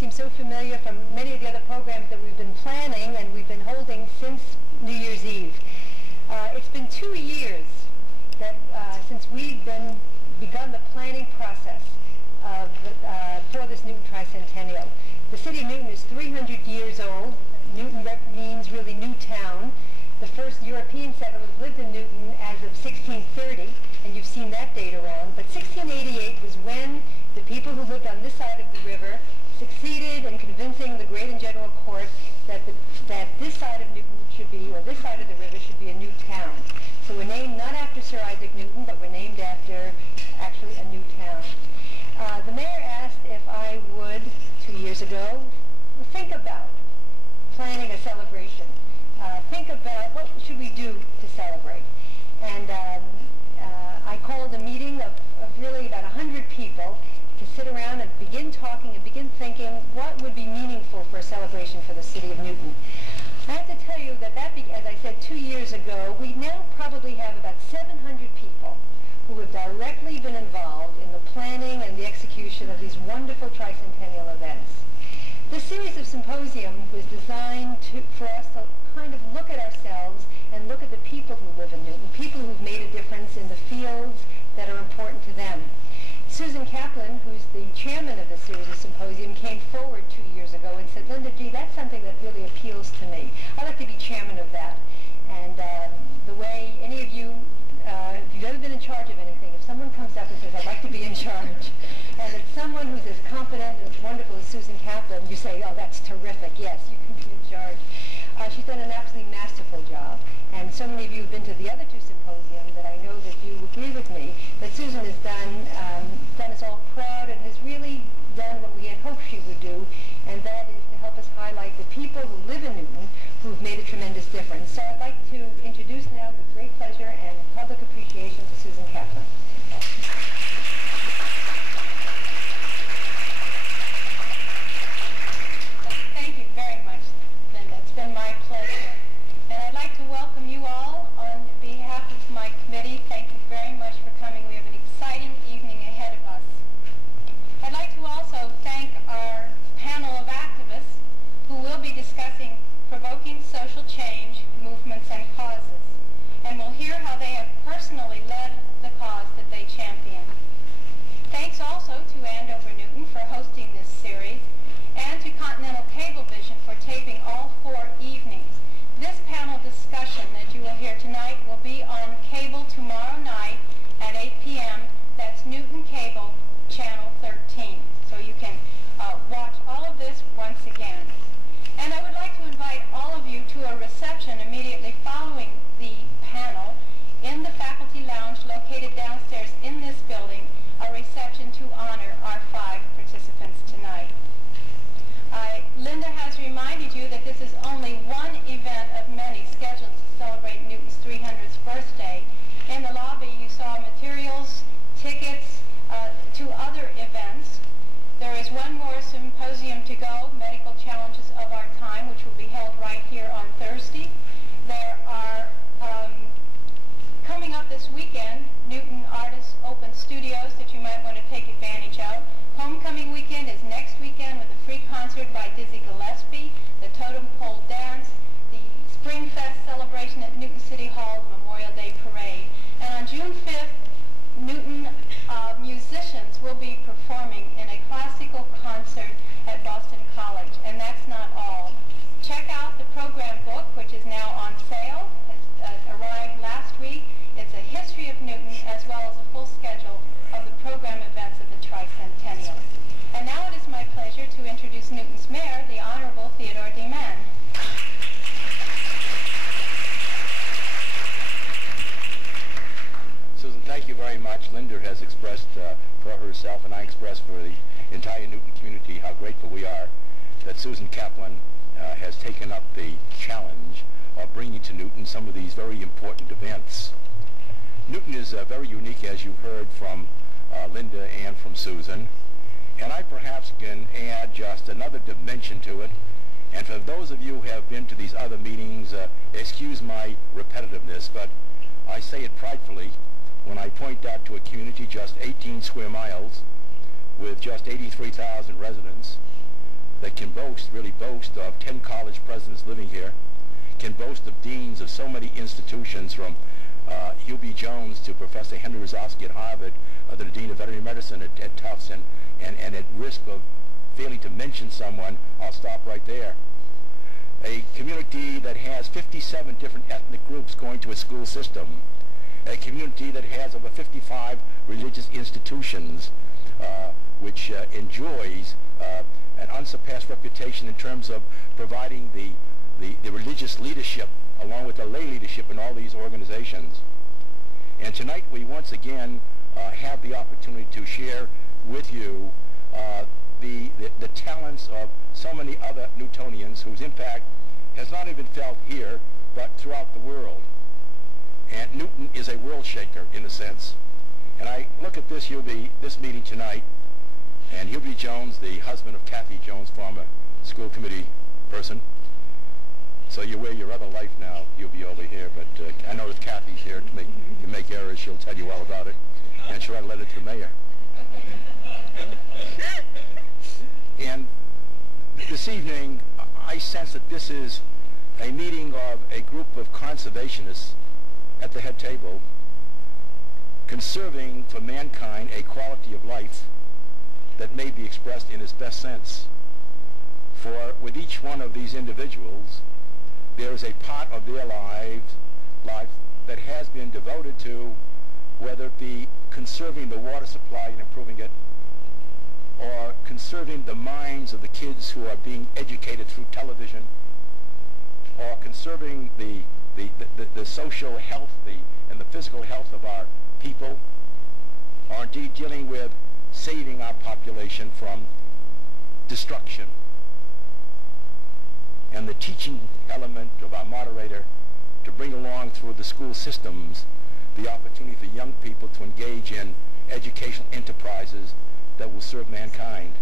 seem so familiar from many of the other programs that we've been planning and we've been holding since New Year's Eve. It's been 2 years that since we've begun the planning process for this Newton Tricentennial. The city of Newton is 300 years old. Newton means really new town. The first European settlers lived in Newton as of 1630, and you've seen that date around. But 1688 was when the people who lived on this side of the river succeeded in convincing the Great and General Court that this side of Newton should be, or this side of the river should be a new town. So we're named not after Sir Isaac Newton, but we're named after actually a new town. The mayor asked if I would, 2 years ago, think about planning a celebration. Think about what should we do to celebrate. And I called a meeting of really about 100 people to sit around and begin talking and begin thinking what would be meaningful for a celebration for the city of Newton. I have to tell you that as I said 2 years ago, we now probably have about 700 people who have directly been involved in the planning and the execution of these wonderful tricentennial events. This series of symposium was designed for us to kind of look at ourselves and look at the people who live in Newton, people who've made a difference in the fields that are important to them. Susan Kaplan, who's the chairman of the series of symposium, came forward 2 years ago and said, Linda, gee, that's something that really appeals to me. I'd like to be chairman of that. And the way any of you, if you've ever been in charge of anything, if someone comes up and says, I'd like to be in charge, and it's someone who's as competent and as wonderful as Susan Kaplan, you say, oh, that's terrific, yes, you can be in charge. She's done an absolutely masterful job. And so many of you have been to the other two symposiums that I know that you agree with me that Susan has done us all proud and has really done what we had hoped she would do, and that is to help us highlight the people who live in Newton who've made a tremendous difference. So I'd like to introduce now with great pleasure and public appreciation to Susan Kaplan. Thank you very much, Linda. It's been my pleasure. And I'd like to welcome you all on behalf of my committee. Thank you very much for coming. We have an exciting evening ahead of us. I'd like to also thank our panel of activists who will be discussing provoking social change, movements, and causes. And we'll hear how they have personally led the cause that they champion. Thanks also to Andover Newton for hosting this series, and to Continental Cablevision for taping all 4 evenings. This panel discussion that you will hear tonight will be on cable tomorrow night at 8 p.m. That's Newton Cable, Channel 13. So you can watch all of this once again. And I would like to invite all of you to a reception immediately following the panel in the faculty lounge located downstairs in this building, a reception to honor our 5 participants tonight. Linda has reminded you that this is only one event of many scheduled to celebrate Newton's 300th birthday. In the lobby you saw materials, tickets to other events. There is one more symposium to go, Medical Challenges of Our Time, which will be held right here on Thursday. There are, coming up this weekend, Newton Artists Open Studios that you might want to take advantage of. Homecoming weekend is next weekend with a free concert by Dizzy Gillespie, the Totem Pole Dance, the Spring Fest celebration at Newton City Hall, the Memorial Day Parade. And on June 5th, Newton musicians will be performing in a classical concert at Boston College. And that's not all. Check out the program book, which is now on sale. It arrived last week. It's a history of Newton as well as a full schedule of the program events of the Tricentennial. And now it is my pleasure to introduce Newton's mayor, the Honorable Theodore D. Mann. Susan, thank you very much. Linda has expressed for herself, and I express for the entire Newton community, how grateful we are that Susan Kaplan has taken up the challenge of bringing to Newton some of these very important events. Newton is very unique, as you heard from Linda and from Susan, and I perhaps can add just another dimension to it. And for those of you who have been to these other meetings, excuse my repetitiveness, but I say it pridefully when I point out to a community just 18 square miles with just 83,000 residents that can really boast of 10 college presidents living here, can boast of deans of so many institutions, from Hubert Jones to Professor Henry Rosowski at Harvard, the Dean of Veterinary Medicine at Tufts, and at risk of failing to mention someone, I'll stop right there. A community that has 57 different ethnic groups going to its school system, a community that has over 55 religious institutions, which enjoys an unsurpassed reputation in terms of providing the religious leadership along with the lay leadership in all these organizations. And tonight we once again have the opportunity to share with you the talents of so many other Newtonians whose impact has not only been felt here, but throughout the world. And Newton is a world shaker in a sense. And I look at this meeting tonight, and Hubert Jones, the husband of Kathy Jones, former school committee person. So you're where your other life now, you'll be over here, but I know if Kathy's here to make errors, she'll tell you all about it, and she'll write a letter to the mayor. And this evening, I sense that this is a meeting of a group of conservationists at the head table, conserving for mankind a quality of life that may be expressed in its best sense. For with each one of these individuals, there is a part of their life that has been devoted to, whether it be conserving the water supply and improving it, or conserving the minds of the kids who are being educated through television, or conserving the social health and the physical health of our people, or indeed dealing with saving our population from destruction. And the teaching element of our moderator to bring along through the school systems the opportunity for young people to engage in educational enterprises that will serve mankind.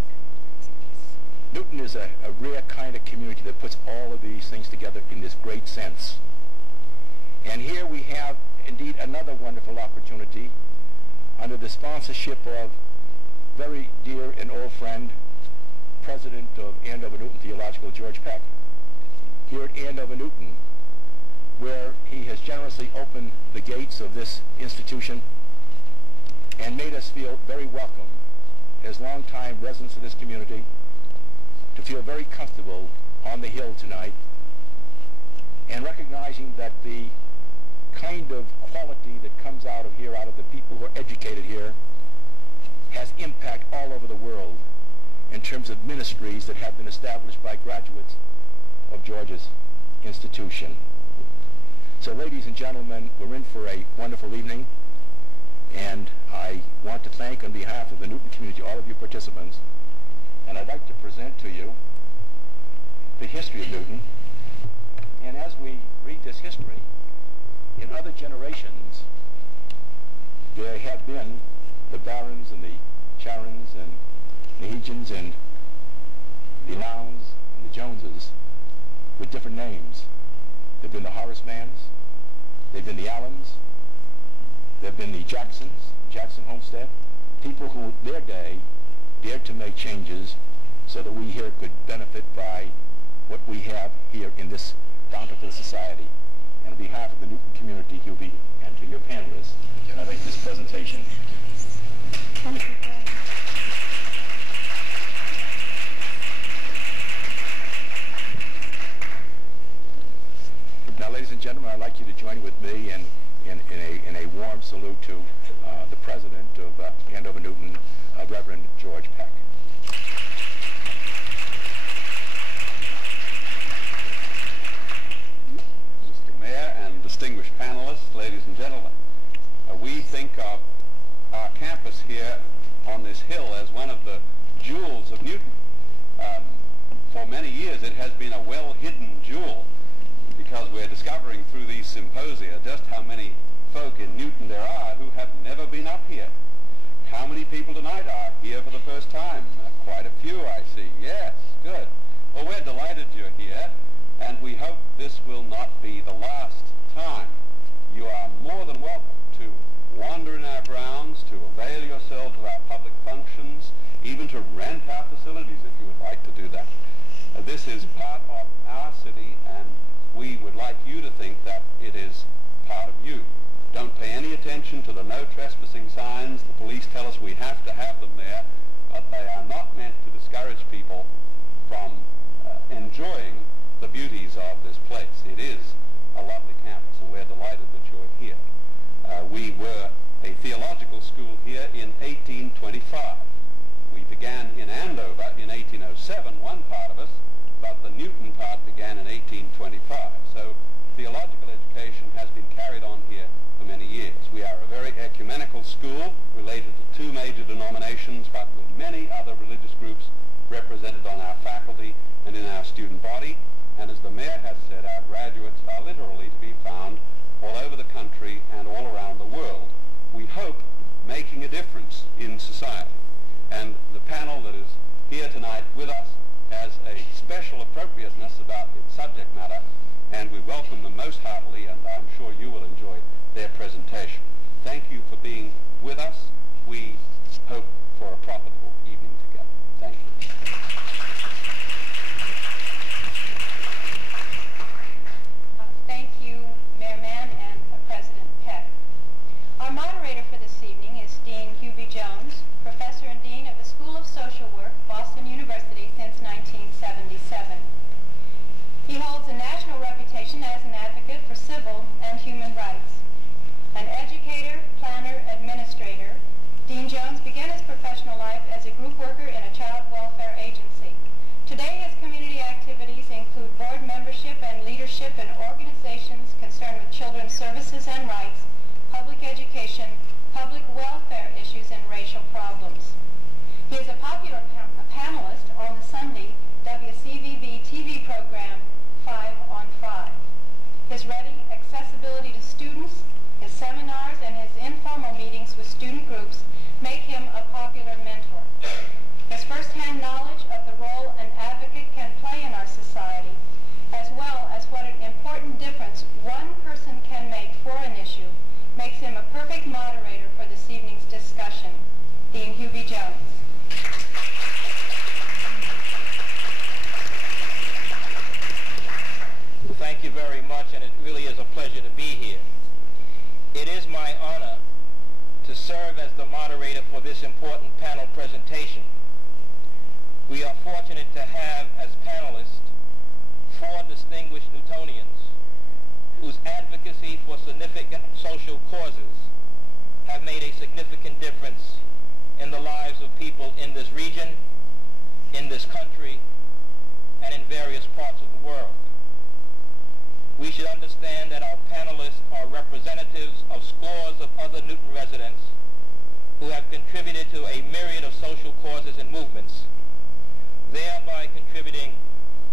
Newton is a rare kind of community that puts all of these things together in this great sense. And here we have indeed another wonderful opportunity under the sponsorship of very dear and old friend, President of Andover Newton Theological, George Peck, here at Andover Newton, where he has generously opened the gates of this institution and made us feel very welcome as longtime residents of this community, to feel very comfortable on the Hill tonight, and recognizing that the kind of quality that comes out of here, out of the people who are educated here, has impact all over the world in terms of ministries that have been established by graduates of George's institution. So ladies and gentlemen, we're in for a wonderful evening, and I want to thank on behalf of the Newton community all of you participants, and I'd like to present to you the history of Newton. And as we read this history, in other generations, there have been the Barrons and the Charrons and Norsigians and the Lowns and the Joneses with different names. There have been the Horace Manns, there have been the Allens, there have been the Jacksons, Jackson Homestead, people who, their day, dared to make changes so that we here could benefit by what we have here in this bountiful society. And on behalf of the Newton community, Hubie, and to your panelists, I make this presentation. Thank you. Now, ladies and gentlemen, I'd like you to join with me in a warm salute to the President of Andover Newton, Reverend George Peck. Mr. Mayor and distinguished panelists, ladies and gentlemen, we think of our campus here on this hill as one of the jewels of Newton. For many years it has been a well-hidden jewel, because we're discovering through these symposia just how many folk in Newton there are who have never been up here. How many people tonight are here for the first time? Quite a few, I see. Yes, good. Well, we're delighted you're here, and we hope this will not be the last time. You are more than welcome to wander in our grounds, to avail yourselves of our public functions, even to rent our facilities if you would like to do that. This is part of our city, and we would like you to think that it is part of you. Don't pay any attention to the no trespassing signs. The police tell us we have to have them there, but they are not meant to discourage people from enjoying the beauties of this place. It is a lovely campus, and we're delighted that you're here. We were a theological school here in 1825. We began in Andover in 1807, one part of us, but the Newton part began in 1825. So theological education has been carried on here for many years. We are a very ecumenical school related to two major denominations, but with many other religious groups represented on our faculty and in our student body. And as the mayor has said, our graduates are literally to be found all over the country and all around the world. We hope making a difference in society. And the panel that is here tonight with us has a special appropriateness about its subject matter, and we welcome them most heartily, and I'm sure you will enjoy their presentation. Thank you for being with us. We hope for a profitable evening together. Thank you. Thank you, Mayor Mann and President Peck. Our moderator for this evening is Dean Hubert Jones, Professor and Dean of the School of Social Work, Boston University, since 1977. He holds a national reputation as an advocate for civil and human rights. An educator, planner, administrator, Dean Jones began his professional life as a group worker in a child welfare agency. Today, his community activities include board membership and leadership in organizations concerned with children's services and rights, public education, public welfare issues, and racial problems. He is a popular panelist on the Sunday WCVB TV program 5 on 5. His ready accessibility to students, his seminars, and his informal meetings with student groups make him a popular mentor. His first-hand knowledge of the role an advocate can play in our society, as well as what an important difference one person can make for an issue, makes him a perfect moderator for this evening's discussion. Dean Hubert Jones. Thank you very much, and it really is a pleasure to be here. It is my honor to serve as the moderator for this important panel presentation. We are fortunate to have as panelists 4 distinguished Newtonians whose advocacy for significant social causes have made a significant difference in the lives of people in this region, in this country, and in various parts of the world. We should understand that our panelists are representatives of scores of other Newton residents who have contributed to a myriad of social causes and movements, thereby contributing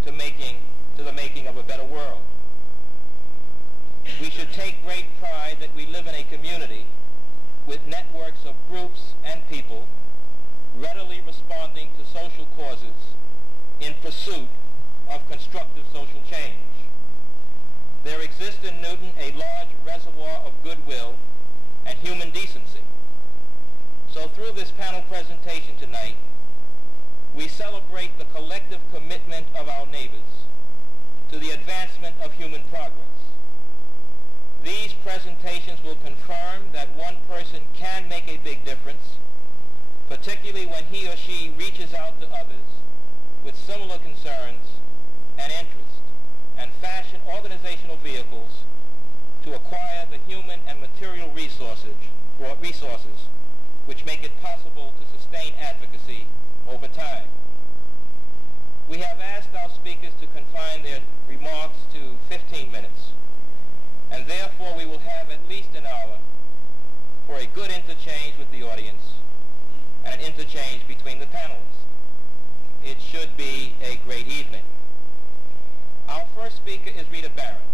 to the making of a better world. We should take great pride that we live in a community with networks of groups and people readily responding to social causes in pursuit of constructive social change. There exists in Newton a large reservoir of goodwill and human decency. So through this panel presentation tonight, we celebrate the collective commitment of our neighbors to the advancement of human progress. These presentations will confirm that one person can make a big difference, particularly when he or she reaches out to others with similar concerns and interests, and fashion organizational vehicles to acquire the human and material resources which make it possible to sustain advocacy over time. We have asked our speakers to confine their remarks to 15 minutes, and therefore we will have at least an hour for a good interchange with the audience and an interchange between the panelists. It should be a great evening. Our first speaker is Rita Barron.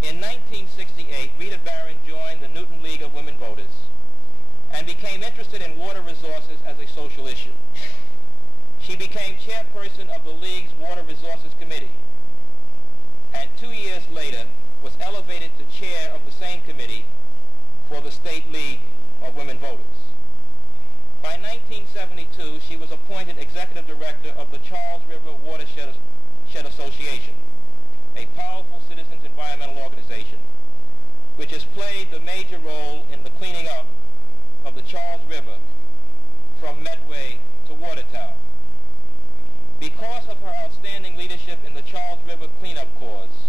In 1968, Rita Barron joined the Newton League of Women Voters and became interested in water resources as a social issue. She became chairperson of the League's Water Resources Committee, and 2 years later was elevated to chair of the same committee for the State League of Women Voters. By 1972, she was appointed Executive Director of the Charles River Watershed Association, a powerful citizens environmental organization which has played the major role in the cleaning up of the Charles River from Medway to Watertown. Because of her outstanding leadership in the Charles River cleanup cause,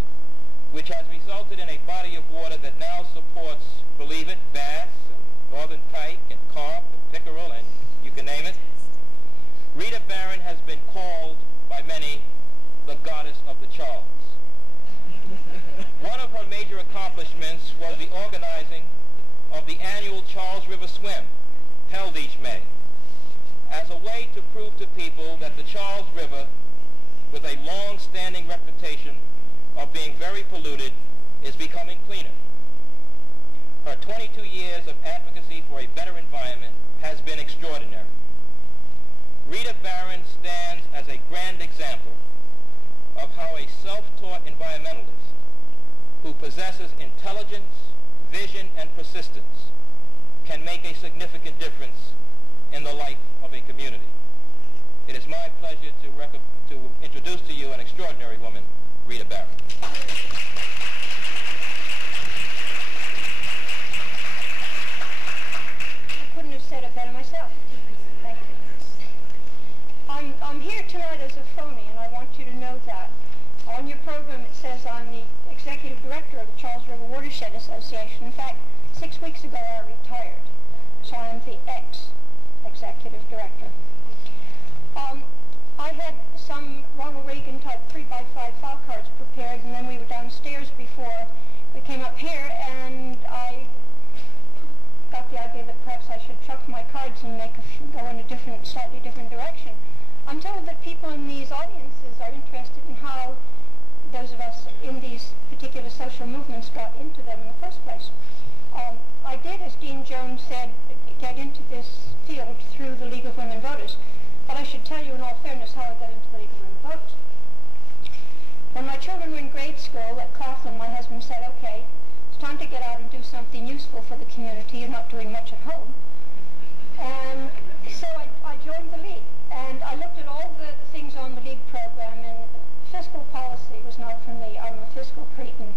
which has resulted in a body of water that now supports, believe it, bass, and northern pike, and carp, and pickerel, and you can name it, Rita Barron has been called by many the goddess of the Charles. One of her major accomplishments was the organizing of the annual Charles River Swim, held each May, as a way to prove to people that the Charles River, with a long-standing reputation of being very polluted, is becoming cleaner. Her 22 years of advocacy for a better environment has been extraordinary. Rita Barron stands as a grand example of how a self-taught environmentalist who possesses intelligence, vision, and persistence can make a significant difference in the life of a community. It is my pleasure to introduce to you an extraordinary woman, Rita Barron. I couldn't have said it better myself. Thank you. I'm here tonight as a phony, and I want you to know that. On your program it says I'm the Executive Director of the Charles River Watershed Association. In fact, 6 weeks ago I retired, so I'm the ex-Executive Director. I had some Ronald Reagan type 3x5 file cards prepared, and then we were downstairs before we came up here, and I got the idea that perhaps I should chuck my cards and go in a slightly different direction. I'm told that people in these audiences are interested in how those of us in these particular social movements got into them in the first place. I did, as Dean Jones said, get into this field through the League of Women Voters, but I should tell you in all fairness how I got into the League of Women Voters. When my children were in grade school at Claflin, my husband said, okay, it's time to get out and do something useful for the community. You're not doing much at home. And so I joined the League, and I looked at all the things on the League program, and fiscal policy was not for me. I'm a fiscal cretin.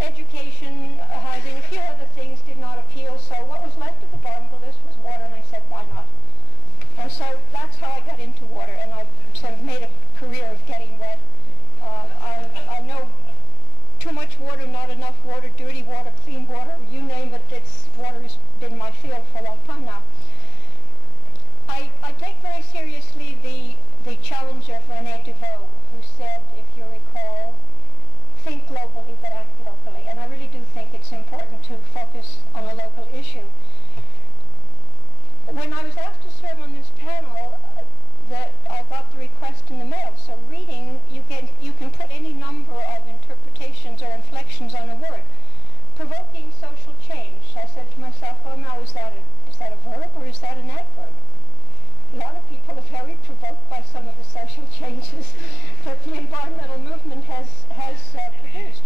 Education, housing, a few other things did not appeal, so what was left at the bottom of the list was water, and I said, why not? And so that's how I got into water, and I've sort of made a career of getting wet. I know too much water, not enough water, dirty water, clean water, you name it, water has been my field for a long time now. I take very seriously the challenge of René DeVoe, who said, if you recall, think globally but act locally. And I really do think it's important to focus on a local issue. When I was asked to serve on this panel, I got the request in the mail. So reading, you can put any number of interpretations or inflections on a word. Provoking social change. I said to myself, well, now is that a verb or is that an adverb? A lot of people are very provoked by some of the social changes that the environmental movement has produced.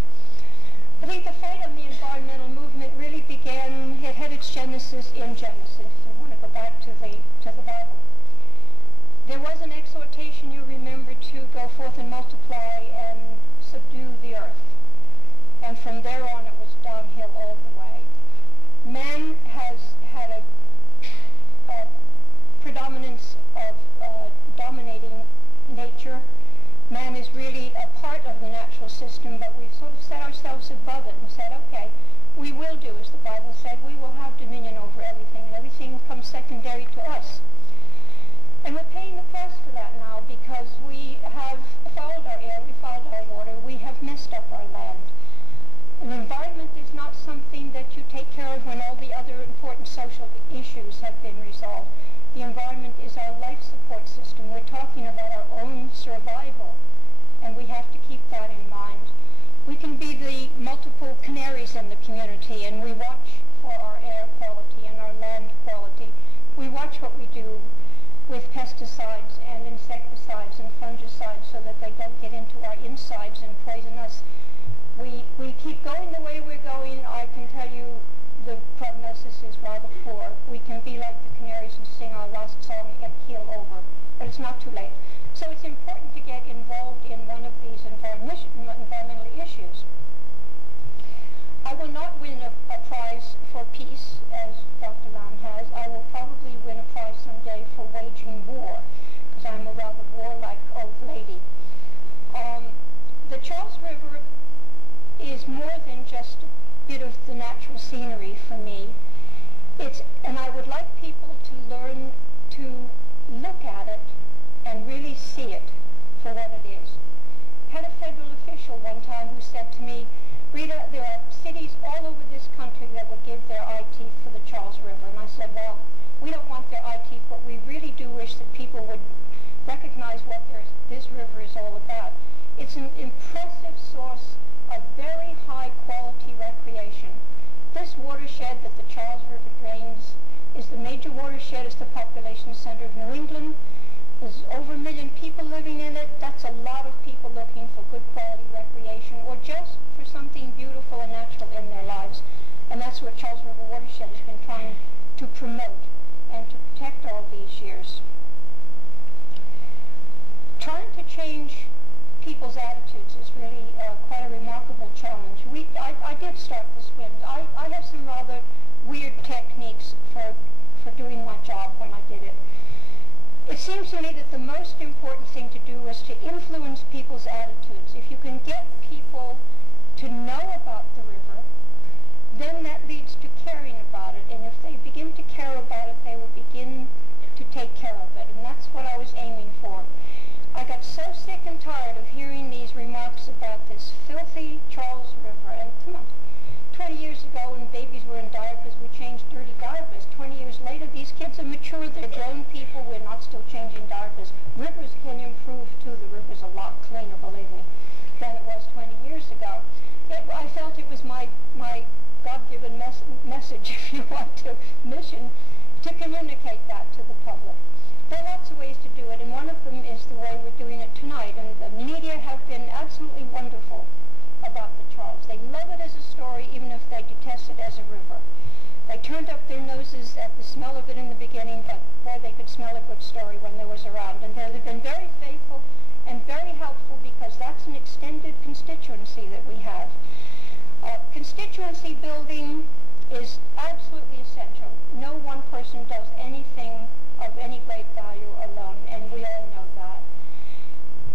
I think the fight on the environmental movement really began, it had its genesis in Genesis. I want to go back to the Bible. There was an exhortation, you remember, to go forth and multiply and subdue the earth. And from there on it was downhill all the way. Man has had a predominance of dominating nature. Man is really a part of the natural system, but we've sort of set ourselves above it and said, okay, we will do as the Bible said, we will have dominion over everything, and everything comes secondary to us. And we're paying the price for that now because we have fouled our air, we fouled our water, we have messed up our land. The environment is not something that you take care of when all the other important social issues have been resolved. The environment is our life support system. We're talking about our own survival, and we have to keep that in mind. We can be the multiple canaries in the community, and we watch for our air quality and our land quality. We watch what we do with pesticides and insecticides and fungicides so that they don't get into our insides and poison us. We keep going the way we're going. I can tell you the prognosis is rather poor. We can be like the canaries and sing our last song and keel over, but it's not too late. So it's important to get involved in one of these environmental issues. I will not win a prize for peace, as Dr. Lown has. I will probably win a prize someday for waging war, because I'm a rather warlike old lady. The Charles River is more than just a bit of the natural scenery for me. And I would like people to learn to look at it and really see it for what it is. I had a federal official one time who said to me, Rita, there are cities all over this country that would give their eye teeth for the Charles River. And I said, well, we don't want their eye teeth, but we really do wish that people would recognize what this river is all about. It's an impressive source of very high quality recreation. This watershed that the Charles River drains is the major watershed. It's the population center of New England. There's over 1 million people living in it. That's a lot of people looking for good quality recreation or just for something beautiful and natural in their lives. And that's what Charles River Watershed has been trying to promote and to protect all these years. Trying to change people's attitudes is really quite a remarkable challenge. I did start the swims. I have some rather weird techniques for doing my job when I did it. It seems to me that the most important thing to do is to influence people's attitudes. If you can get people to know about the river, then that leads to caring about it. And if they begin to care about it, they will begin to take care of it. And that's what I was aiming for. I got so sick and tired of hearing these remarks about this filthy Charles River. And come on, 20 years ago when babies were in diapers, we changed dirty diapers. 20 years later, these kids are mature, they're grown people, we're not still changing diapers. Rivers can improve too. The river's a lot cleaner, believe me, than it was 20 years ago. I felt it was my God-given message, if you want to, mission, to communicate that to the public. There are lots of ways to do it, and one of them is the way we're doing it tonight. And the media have been absolutely wonderful about the Charles. They love it as a story, even if they detest it as a river. They turned up their noses at the smell of it in the beginning, but boy, they could smell a good story when there was around. And they've been very faithful and very helpful because that's an extended constituency that we have. Constituency building is absolutely essential. No one person does anything of any great value alone, and we all know that.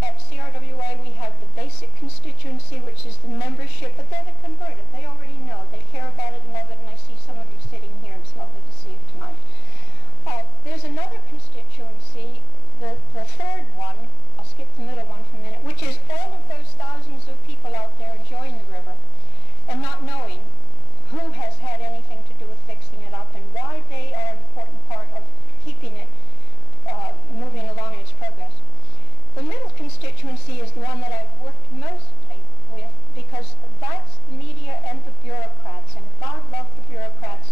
At CRWA, we have the basic constituency, which is the membership, but they're the converted. They already know. They care about it and love it, and I see some of you sitting here. It's lovely to see you tonight. There's another constituency, the third one, I'll skip the middle one for a minute, which is all of those thousands of people out there enjoying the river and not knowing who has had anything to do with fixing it up and why they are an important part of keeping it moving along in its progress. The middle constituency is the one that I've worked mostly with because that's the media and the bureaucrats, and God love the bureaucrats.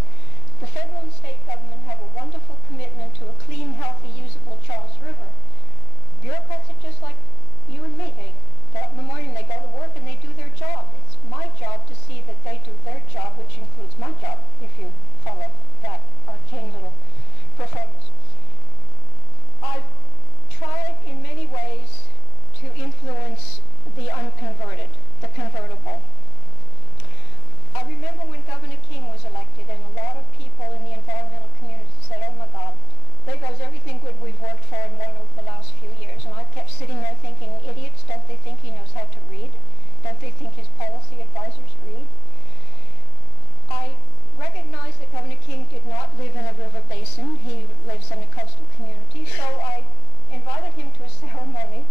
The federal and state government have a wonderful commitment to a clean, healthy, usable Charles River. Bureaucrats are just like you and me. They get up in the morning, they go to work, and they do their job. It's my job to see that they do their job, which includes my job, if you follow that arcane little performance. I've tried in many ways to influence the unconverted, the convertible. I remember when Governor King was elected, and a lot of people in the environmental community said, oh my God, there goes everything good we've worked for and won over the last few years. And I kept sitting there thinking, idiots, don't they think he knows how to read? Don't they think his policy advisors read? I recognize that Governor King did not live in a river basin. He lives in a coastal community. So I invited him to a ceremony,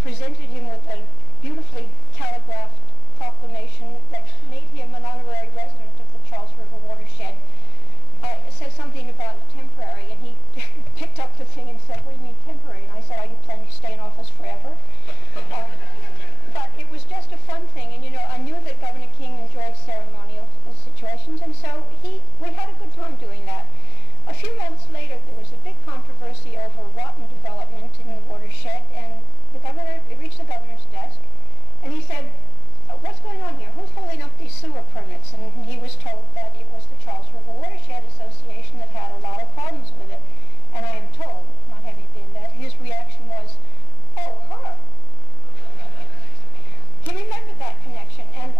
presented him with a beautifully calligraphed proclamation that made him an honorary resident of the Charles River Watershed. It says something about temporary, and he picked up the thing and said, what do you mean temporary? And I said, are you planning to stay in office forever? But it was just a fun thing, and you know, I knew that Governor King enjoyed ceremonial situations, and so we had a good time doing that. A few months later, there was a big controversy over rotten development in the watershed, and the governor, it reached the governor's desk, and he said, what's going on here? Who's holding up these sewer permits? And he was told that it was the Charles River Watershed Association that had a lot of problems with it. And I am told, not having been that, his reaction was, oh, her. He remembered that connection, and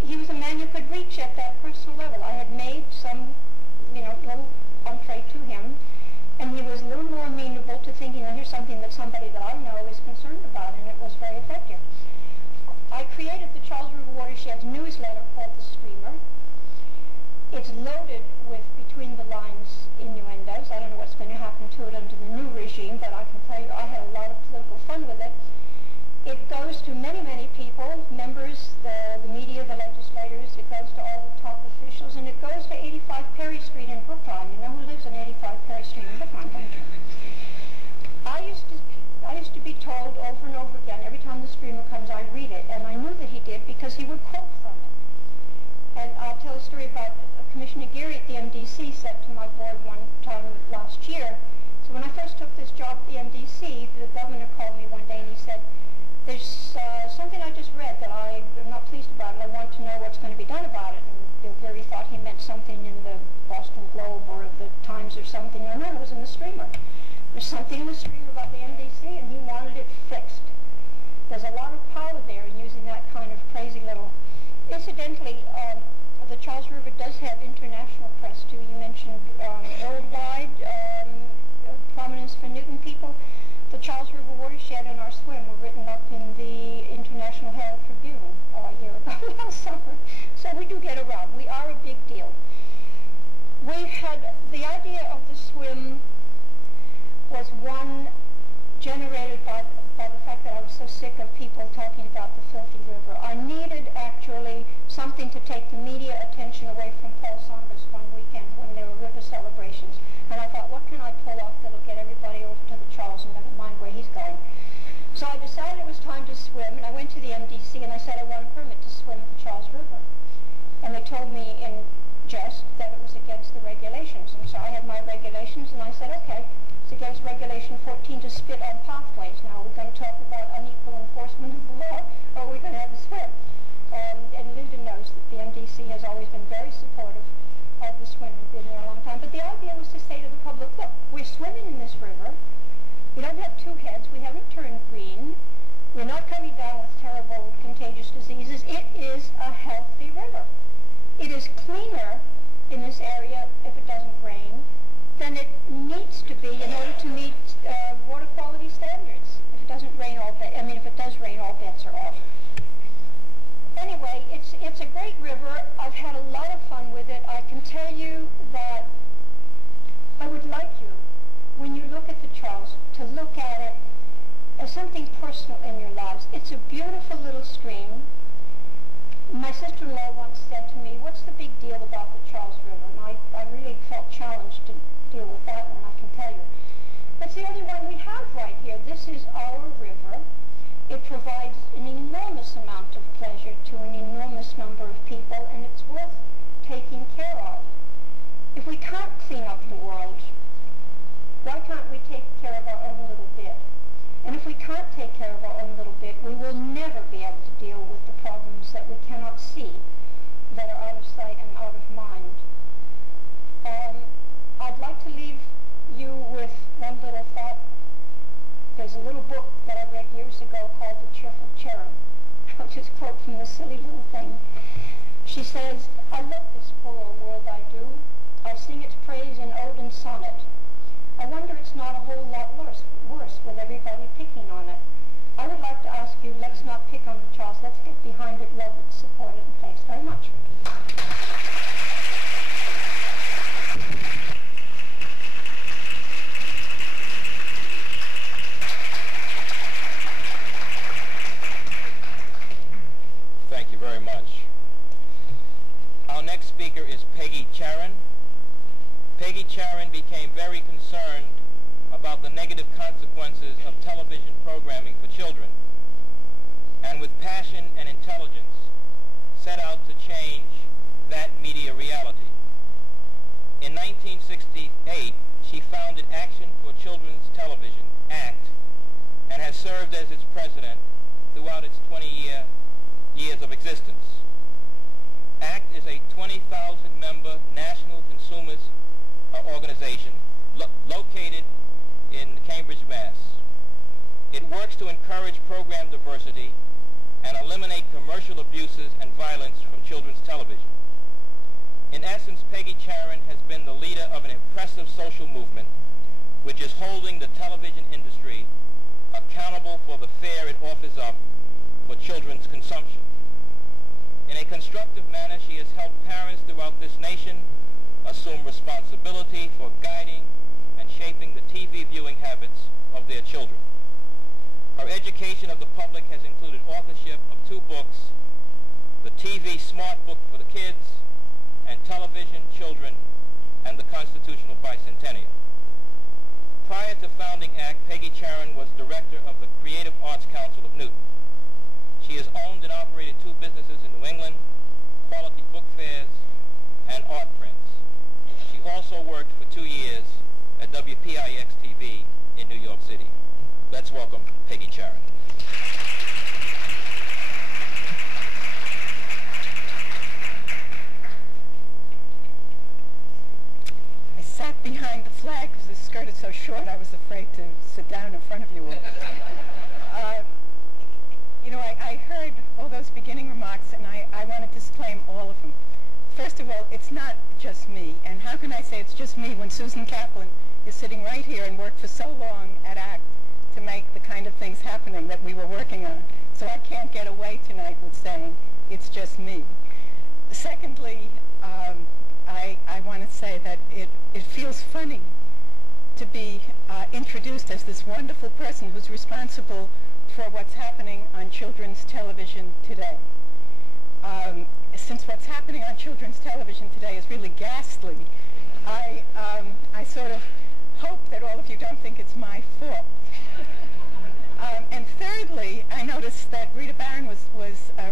he was a man you could reach at that personal level. I had made some, little entree to him, and he was a little more amenable to thinking, here's something that somebody that I know is concerned about, and it was very effective. I created the Charles River Watershed's newsletter called The Streamer. It's loaded with between-the-lines innuendos. I don't know what's going to happen to it under the new regime, but I can tell you I had a lot of political fun with it. It goes to many, many people, members, the media, the legislators. It goes to all the top officials, and it goes to 85 Perry Street in Brookline. You know who lives on 85 Perry Street in Brookline, don't you? I used to be told over and over again, every time the streamer comes, I read it, and I knew that he did because he would quote from it. And I'll tell a story about Commissioner Geary at the MDC said to my board one time last year. So when I first took this job at the MDC, the governor called me one day and he said, there's something I just read that I am not pleased about, and I want to know what's going to be done about it. And Bill Geary thought he meant something in the Boston Globe or the Times or something. No, it was in the streamer. There's something in the streamer about the MDC, and he wanted it fixed. There's a lot of power there in using that kind of crazy little... Incidentally, the Charles River does have international press, too. You mentioned worldwide prominence for Newton people. The Charles River Watershed and our swim were written up in the International Herald Tribune a year ago last summer. So we do get around. We are a big deal. We had the idea of the swim was one generated by the fact that I was so sick of people talking about the filthy river. I needed actually something to take the media attention away from Paul Saunders one weekend when there were river celebrations. And I thought, what can I pull off that'll get everybody over to the Charles and never mind where he's going? So I decided it was time to swim, and I went to the MDC and I said I want a permit to swim the Charles River. And they told me in jest that it was against the regulations. And so I had my regulations, and I said, okay, it's against Regulation 14 to spit on pathways. Now, are we going to talk about unequal enforcement of the law, or are we going to have a swim? And Linda knows that the MDC has always been very supportive of the swim and been there a long time. But the idea was to say to the public, look, we're swimming in this river. We don't have two heads. We haven't turned green. We're not coming down with terrible contagious diseases. It is a healthy river. It is cleaner in this area if it doesn't rain than it needs to be in order to meet water quality standards. If it doesn't rain, if it does rain, all bets are off. Anyway, it's a great river. I've had a lot of fun with it. I can tell you that I would like you, when you look at the Charles, to look at it as something personal in your lives. It's a beautiful little stream. My sister-in-law once said to me, what's the big deal about the Charles River? And I really felt challenged to deal with that one, I can tell you. It's the only one we have right here. This is our river. It provides an enormous amount of pleasure to an enormous number of people, and it's worth taking care of. If we can't clean up the world, why can't we take care of our own little bit? And if we can't take care of our own little bit, we will never be able to deal with the problems that we cannot see, that are out of sight and out of mind. I'd like to leave you with one little thought. There's a little book that I read years ago called The Cheerful Cherub. I'll just quote from the silly little thing. She says, I love this poor old world, I do. I sing its praise in ode and sonnet. I wonder it's not a whole lot worse with everybody picking on it. I would like to ask you, let's not pick on the Charles. Let's get behind it, love it, support it, and thanks very much. Thank you very much. Our next speaker is Peggy Charron. Peggy Charron became very concerned about the negative consequences of television programming for children, and with passion and intelligence set out to change that media reality. In 1968, she founded Action for Children's Television, ACT, and has served as its president throughout its 20-year years of existence. ACT is a 20,000-member national consumers organization located in Cambridge, Mass. It works to encourage program diversity and eliminate commercial abuses and violence from children's television. In essence, Peggy Charron has been the leader of an impressive social movement which is holding the television industry accountable for the fare it offers up for children's consumption. In a constructive manner, she has helped parents throughout this nation assume responsibility for guiding and shaping the TV viewing habits of their children. Her education of the public has included authorship of 2 books, the TV Smart Book for the Kids, and Television, Children, and the Constitutional Bicentennial. Prior to founding ACT, Peggy Charron was director of the Creative Arts Council of Newton. She has owned and operated 2 businesses in New England, Quality Book Fairs, and Art Prints. She also worked for 2 years at WPIX-TV in New York City. Let's welcome Peggy Charron. I sat behind the flag because the skirt is so short I was afraid to sit down in front of you all. You know, I heard all those beginning remarks, and I want to disclaim all of them. First of all, it's not just me, and how can I say it's just me when Susan Kaplan is sitting right here and worked for so long at ACT to make the kind of things happening that we were working on. So I can't get away tonight with saying it's just me. Secondly, I want to say that it feels funny to be introduced as this wonderful person who's responsible for what's happening on children's television today. Since what's happening on children's television today is really ghastly, I sort of hope that all of you don't think it's my fault. And thirdly, I noticed that Rita Barron was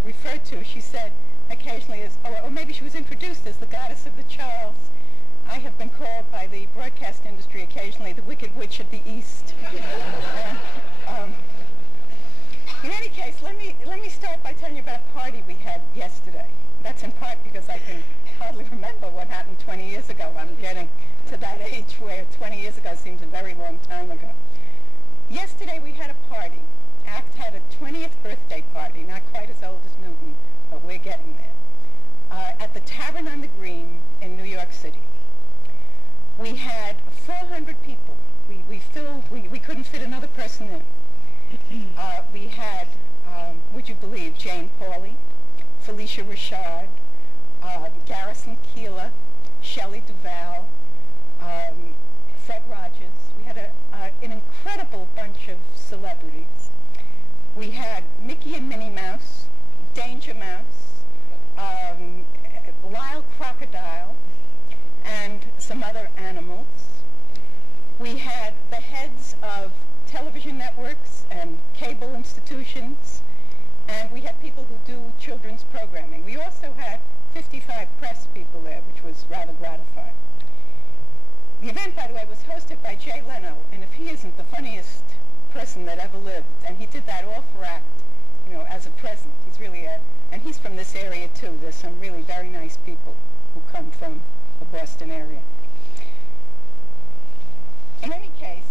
referred to. She said occasionally as, or maybe she was introduced as the goddess of the Charles. I have been called by the broadcast industry occasionally the Wicked Witch of the East. In any case, let me start by telling you about a party we had yesterday. That's in part because I can hardly remember what happened 20 years ago. I'm getting to that age where 20 years ago seems a very long time ago. Yesterday we had a party. ACT had a 20th birthday party, not quite as old as Newton, but we're getting there, at the Tavern on the Green in New York City. We had 400 people. We couldn't fit another person in. We had, would you believe, Jane Pauley, Felicia Richard, Garrison Keillor, Shelley Duvall, Fred Rogers. We had an incredible bunch of celebrities. We had Mickey and Minnie Mouse, Danger Mouse, Lyle Crocodile, and some other animals. We had the heads of television networks and cable institutions, and we had people who do children's programming. We also had 55 press people there, which was rather gratifying. The event, by the way, was hosted by Jay Leno, and if he isn't the funniest person that ever lived, and he did that all for ACT, you know, as a present. He's really and he's from this area too. There's some really very nice people who come from the Boston area. In any case,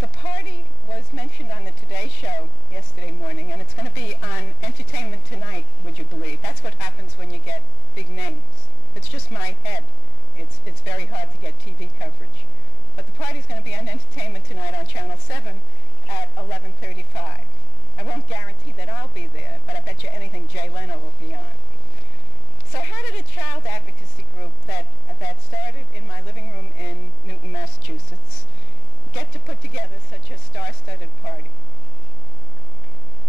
the party was mentioned on the Today Show yesterday morning, and it's going to be on Entertainment Tonight, would you believe? That's what happens when you get big names. It's just my head. It's very hard to get TV coverage. But the party's going to be on Entertainment Tonight on Channel 7 at 11:35. I won't guarantee that I'll be there, but I bet you anything Jay Leno will be on. So how did a child advocacy group that started in my living room in Newton, Massachusetts, get to put together such a star-studded party?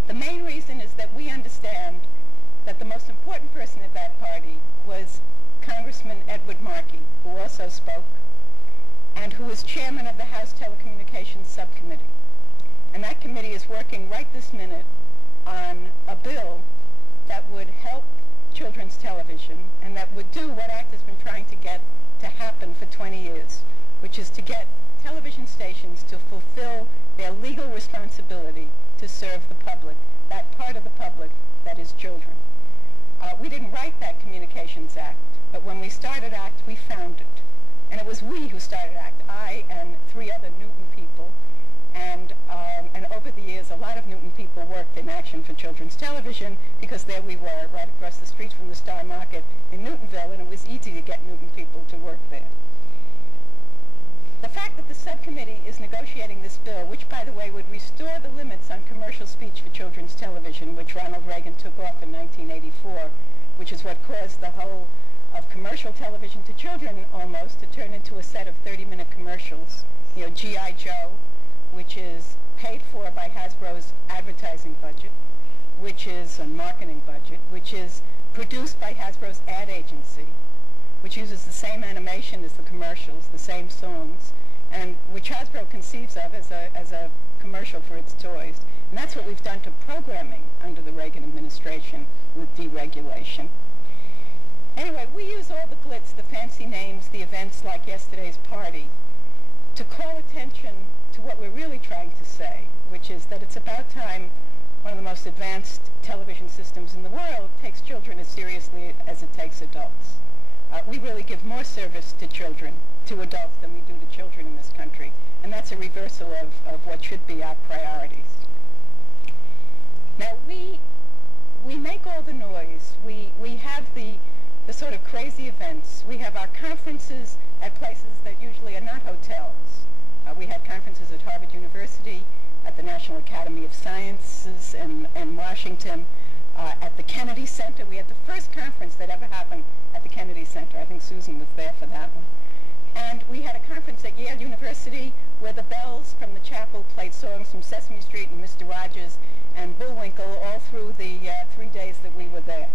The main reason is that we understand that the most important person at that party was Congressman Edward Markey, who also spoke, and who is chairman of the House Telecommunications Subcommittee. And that committee is working right this minute on a bill that would help children's television and that would do what ACT has been trying to get to happen for 20 years, which is to get television stations to fulfill their legal responsibility to serve the public, that part of the public that is children. We didn't write that Communications Act, but when we started ACT, we found it. And it was we who started ACT, I and 3 other Newton people. And over the years, a lot of Newton people worked in Action for Children's Television, because there we were, right across the street from the Star Market in Newtonville, and it was easy to get Newton people to work there. The fact that the subcommittee is negotiating this bill, which, by the way, would restore the limits on commercial speech for children's television, which Ronald Reagan took off in 1984, which is what caused the whole of commercial television to children almost to turn into a set of 30-minute commercials. You know, G.I. Joe, which is paid for by Hasbro's advertising budget, which is a marketing budget, which is produced by Hasbro's ad agency, which uses the same animation as the commercials, the same songs, and which Hasbro conceives of as a commercial for its toys. And that's what we've done to programming under the Reagan administration with deregulation. Anyway, we use all the glitz, the fancy names, the events like yesterday's party, to call attention to what we're really trying to say, which is that it's about time one of the most advanced television systems in the world takes children as seriously as it takes adults. We really give more service to children, to adults, than we do to children in this country. And that's a reversal of what should be our priorities. Now, we make all the noise. We have the sort of crazy events. We have our conferences at places that usually are not hotels. We had conferences at Harvard University, at the National Academy of Sciences in Washington, at the Kennedy Center. We had the first conference that ever happened at the Kennedy Center. I think Susan was there for that one. And we had a conference at Yale University where the bells from the chapel played songs from Sesame Street and Mr. Rogers and Bullwinkle all through the 3 days that we were there.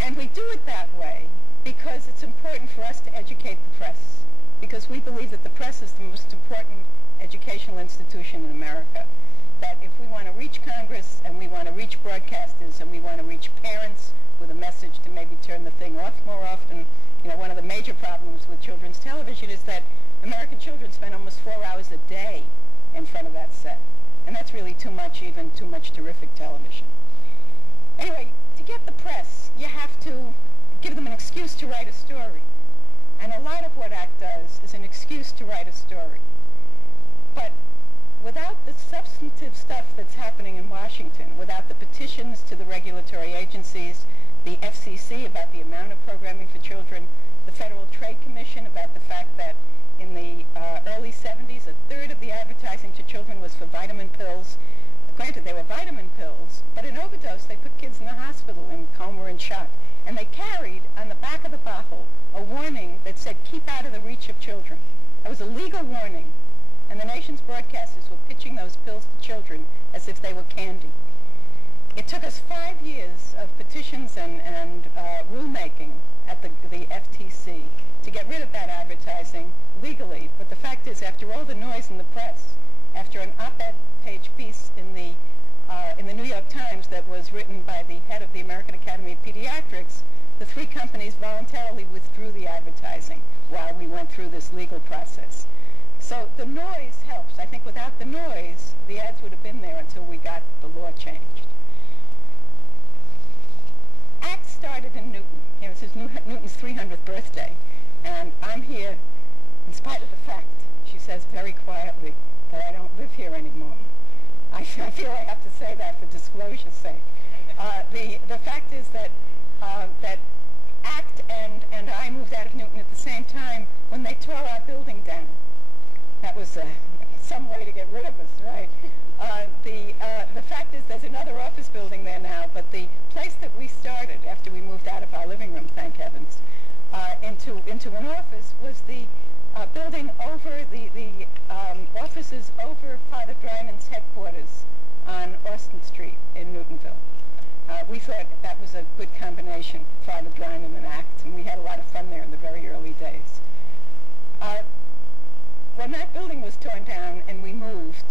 And we do it that way because it's important for us to educate the press, because we believe that the press is the most important educational institution in America. That if we want to reach Congress and we want to reach broadcasters and we want to reach parents with a message to maybe turn the thing off more often, you know, one of the major problems with children's television is that American children spend almost 4 hours a day in front of that set. And that's really too much, even too much terrific television. Anyway, to get the press, you have to give them an excuse to write a story. And a lot of what ACT does is an excuse to write a story. But without the substantive stuff that's happening in Washington, without the petitions to the regulatory agencies, the FCC about the amount of programming for children, the Federal Trade Commission about the fact that in the early 70s, a third of the advertising to children was for vitamin pills. Granted, they were vitamin pills, but in overdose, they put kids in the hospital in coma and shock. And they carried on the back of the bottle a warning that said, keep out of the reach of children. That was a legal warning. And the nation's broadcasters were pitching those pills to children as if they were candy. It took us 5 years of petitions and rulemaking at the FTC to get rid of that advertising legally. But the fact is, after all the noise in the press, after an op-ed page piece in the New York Times that was written by the head of the American Academy of Pediatrics, the 3 companies voluntarily withdrew the advertising while we went through this legal process. So the noise helps. I think without the noise, the ads would have been there until we got the law changed. ACT started in Newton. You know, this is Newton's 300th birthday. And I'm here in spite of the fact, she says very quietly, that I don't live here anymore. I feel I have to say that for disclosure's sake. The fact is that that ACT and I moved out of Newton at the same time when they tore our building down. That was some way to get rid of us, right? The fact is there's another office building there now, but the place that we started after we moved out of our living room, thank heavens, into an office was the building over the offices over Father Drynan's headquarters on Austin Street in Newtonville. We thought that was a good combination, Father Drynan and ACT, and we had a lot of fun there in the very early days. When that building was torn down and we moved,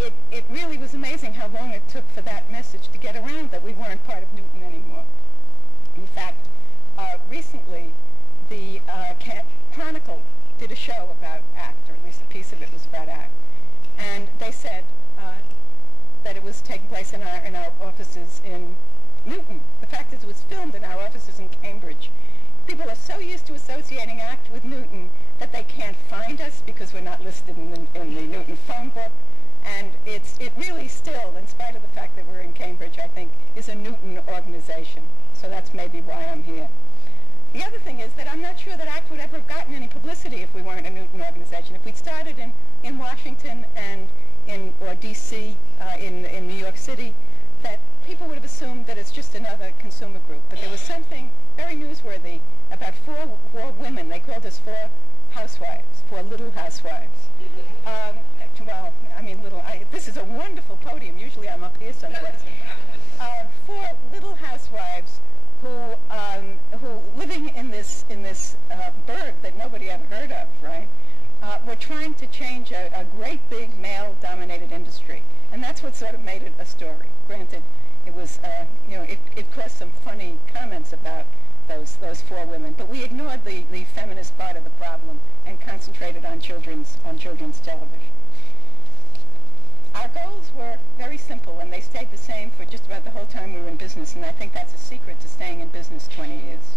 it really was amazing how long it took for that message to get around that we weren't part of Newton anymore. In fact, recently, the Chronicle did did a show about ACT, or at least a piece of it was about ACT. And they said that it was taking place in our offices in Newton. The fact is it was filmed in our offices in Cambridge. People are so used to associating ACT with Newton that they can't find us because we're not listed in the Newton phone book. And it really still, in spite of the fact that we're in Cambridge, I think, is a Newton organization. So that's maybe why I'm here. The other thing is that I'm not sure that ACT would ever have gotten any publicity if we weren't a Newton organization. If we'd started in Washington and or D.C., in New York City, that people would have assumed that it's just another consumer group. But there was something very newsworthy about four women. They called us four housewives, four little housewives. Well, I mean, this is a wonderful podium. Usually I'm up here someplace. Four little housewives who living in this burg that nobody ever heard of, right? Were trying to change a great big male-dominated industry, and that's what sort of made it a story. Granted, it was it caused some funny comments about those four women, but we ignored the feminist part of the problem and concentrated on children's television. Our goals were very simple, and they stayed the same for just about the whole time we were in business, and I think that's a secret to staying in business 20 years.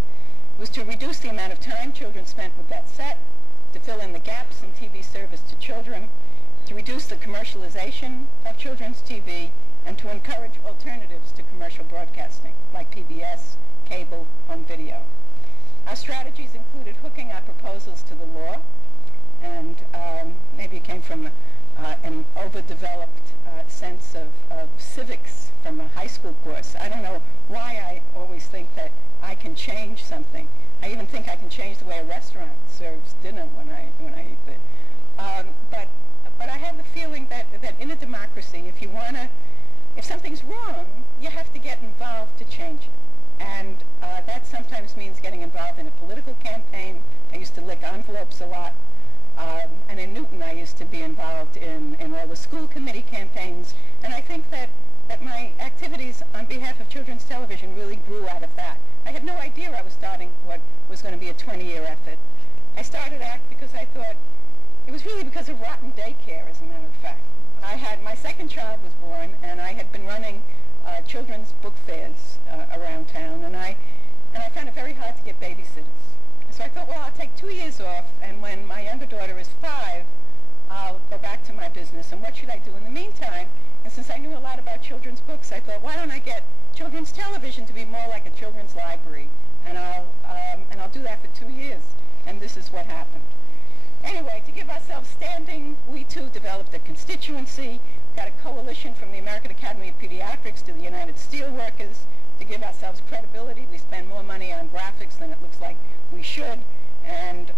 It was to reduce the amount of time children spent with that set, to fill in the gaps in TV service to children, to reduce the commercialization of children's TV, and to encourage alternatives to commercial broadcasting, like PBS, cable, home video. Our strategies included hooking our proposals to the law, and maybe it came from an overdeveloped sense of civics from a high school course. I don't know why I always think that I can change something. I even think I can change the way a restaurant serves dinner when I eat it. But I have the feeling that in a democracy, if something's wrong, you have to get involved to change it. And that sometimes means getting involved in a political campaign. I used to lick envelopes a lot. And in Newton, I used to be involved in all the school committee campaigns. And I think that my activities on behalf of children's television really grew out of that. I had no idea I was starting what was going to be a 20-year effort. I started ACT because I thought it was really because of rotten daycare, as a matter of fact. My second child was born, and I had been running children's book fairs around town, and I found it very hard to get babysitters. So I thought, well, I'll take 2 years off, and when my younger daughter is 5, I'll go back to my business. And what should I do in the meantime? And since I knew a lot about children's books, I thought, why don't I get children's television to be more like a children's library? And I'll do that for 2 years. And this is what happened. Anyway, to give ourselves standing, we too developed a constituency, got a coalition from the American Academy of Pediatrics to the United Steelworkers. To give ourselves credibility, we spend more money on graphics than it looks like we should. And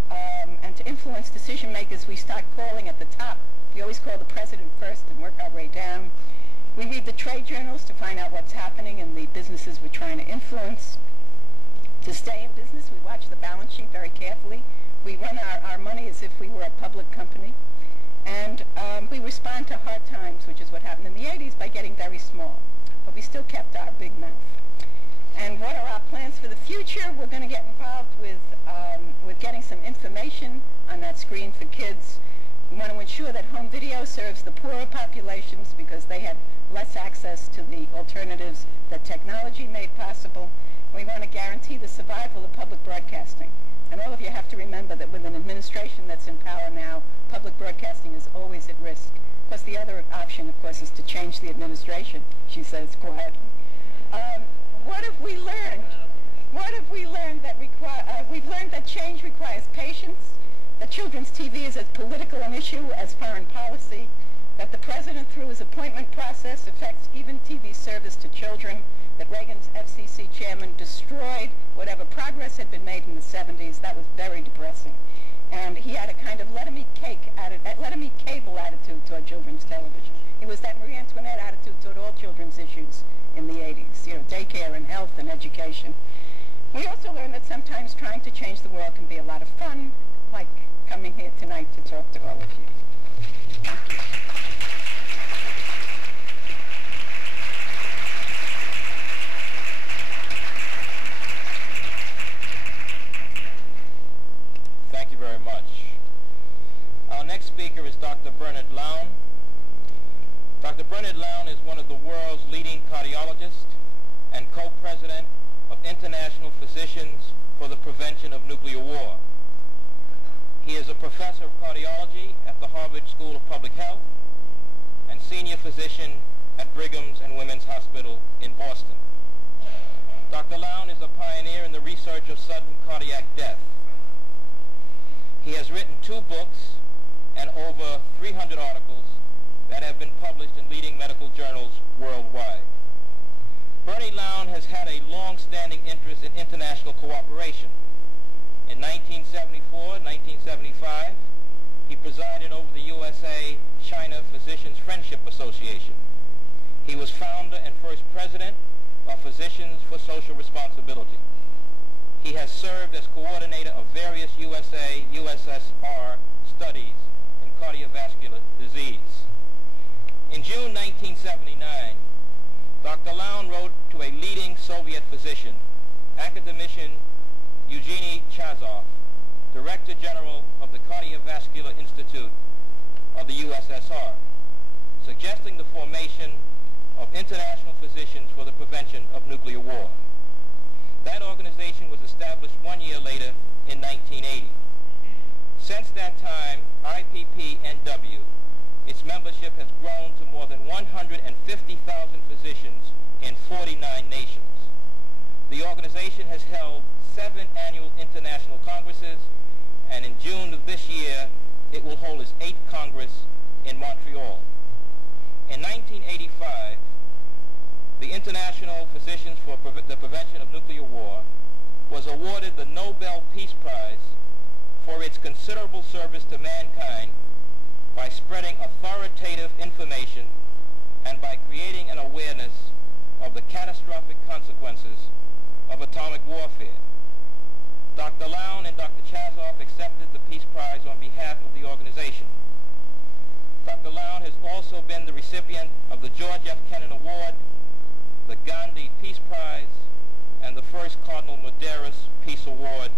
to influence decision makers, we start calling at the top. We always call the president first and work our way down. We read the trade journals to find out what's happening in the businesses we're trying to influence. To stay in business, we watch the balance sheet very carefully. We run our money as if we were a public company. And we respond to hard times, which is what happened in the 80s, by getting very small. But we still kept our big mouth. And what are our plans for the future? We're going to get involved with getting some information on that screen for kids. We want to ensure that home video serves the poorer populations because they had less access to the alternatives that technology made possible. We want to guarantee the survival of public broadcasting. And all of you have to remember that with an administration that's in power now, public broadcasting is always at risk. Plus the other option, of course, is to change the administration, she says quietly. What have we learned? What have we learned that we've learned that change requires patience, that children's TV is as political an issue as foreign policy, that the president, through his appointment process, affects even TV service to children, that Reagan's FCC chairman destroyed whatever progress had been made in the 70s. That was very depressing. And he had a kind of let-em-eat cable attitude toward children's television. It was that Marie Antoinette attitude toward all children's issues in the 80s, daycare and health and education. We also learned that sometimes trying to change the world can be a lot of fun, like coming here tonight to talk to all of you. Thank you. Thank you very much. Dr. Bernard Lown. Dr. Bernard Lown is one of the world's leading cardiologists and co-president of International Physicians for the Prevention of Nuclear War. He is a professor of cardiology at the Harvard School of Public Health and senior physician at Brigham's and Women's Hospital in Boston. Dr. Lown is a pioneer in the research of sudden cardiac death. He has written 2 books and over 300 articles that have been published in leading medical journals worldwide. Bernie Lown has had a long-standing interest in international cooperation. In 1974 and 1975, he presided over the USA-China Physicians Friendship Association. He was founder and first president of Physicians for Social Responsibility. He has served as coordinator of various USA-USSR studies in cardiovascular disease. In June 1979, Dr. Lown wrote to a leading Soviet physician, academician Eugene Chazov, Director General of the Cardiovascular Institute of the USSR, suggesting the formation of International Physicians for the Prevention of Nuclear War. That organization was established 1 year later in 1980. Since that time, IPPNW, its membership has grown to more than 150,000 physicians in 49 nations. The organization has held 7 annual international congresses, and in June of this year, it will hold its 8th Congress in Montreal. In 1985, the International Physicians for the Prevention of Nuclear War was awarded the Nobel Peace Prize for its considerable service to mankind by spreading authoritative information and by creating an awareness of the catastrophic consequences of atomic warfare. Dr. Lown and Dr. Chazov accepted the Peace Prize on behalf of the organization. Dr. Lown has also been the recipient of the George F. Kennan Award, the Gandhi Peace Prize, and the first Cardinal Medeiros Peace Award,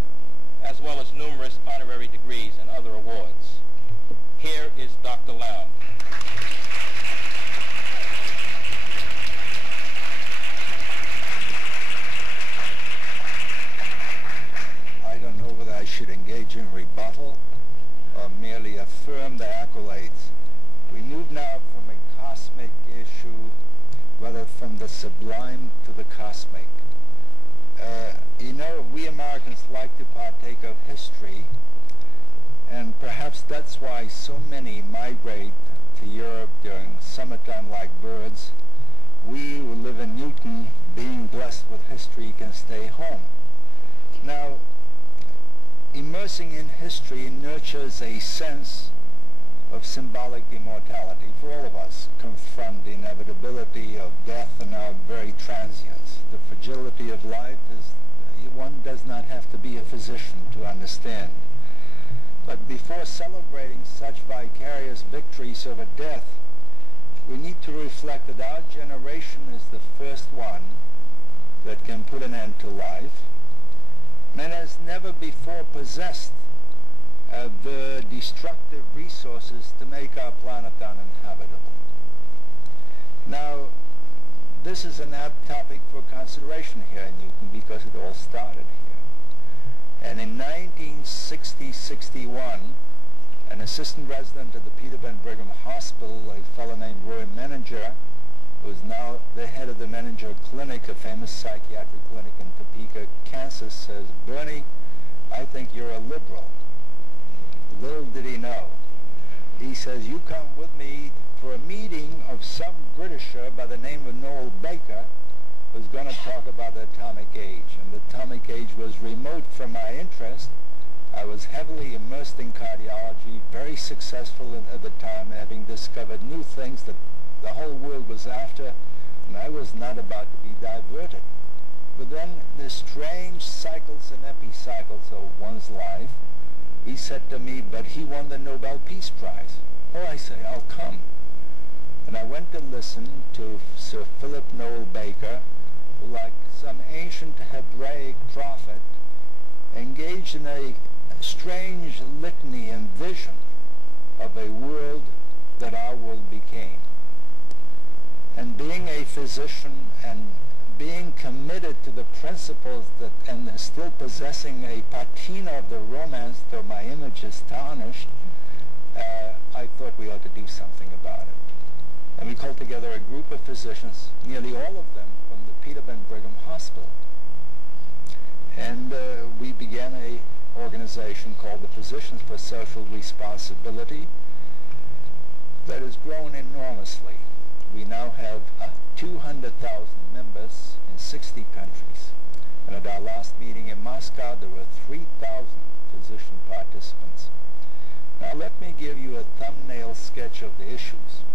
as well as numerous honorary degrees and other awards. Here is Dr. Lown. I don't know whether I should engage in rebuttal or merely affirm the accolades. We move now from a cosmic issue, rather from the sublime to the cosmic. You know, we Americans like to partake of history, and perhaps that's why so many migrate to Europe during summertime like birds. We who live in Newton, being blessed with history, can stay home. Now, immersing in history nurtures a sense of symbolic immortality for all of us, confront the inevitability of death and our very transience. The fragility of life is, one does not have to be a physician to understand. But before celebrating such vicarious victories over death, we need to reflect that our generation is the first one that can put an end to life. Man has never before possessed the destructive resources to make our planet uninhabitable. Now, this is an apt topic for consideration here in Newton because it all started here. And in 1960-61, an assistant resident at the Peter Ben Brigham Hospital, a fellow named Roy Menninger, who is now the head of the Menninger Clinic, a famous psychiatric clinic in Topeka, Kansas, says, "Bernie, I think you're a liberal." Little did he know. He says, "You come with me for a meeting of some Britisher by the name of Noel Baker, who's going to talk about the atomic age." And the atomic age was remote from my interest. I was heavily immersed in cardiology, very successful at the time, having discovered new things that the whole world was after, and I was not about to be diverted. But then the strange cycles and epicycles of one's life, he said to me, "But he won the Nobel Peace Prize." Oh, I say, "I'll come." And I went to listen to Sir Philip Noel Baker, who, like some ancient Hebraic prophet, engaged in a strange litany and vision of a world that our world became. And being a physician and being committed to the principles that, and still possessing a patina of the Romance, though my image is tarnished, I thought we ought to do something about it. And we called together a group of physicians, nearly all of them from the Peter-Ben Brigham Hospital. And we began an organization called the Physicians for Social Responsibility that has grown enormously. We now have 200,000 members in 60 countries. And at our last meeting in Moscow, there were 3,000 physician participants. Now let me give you a thumbnail sketch of the issues.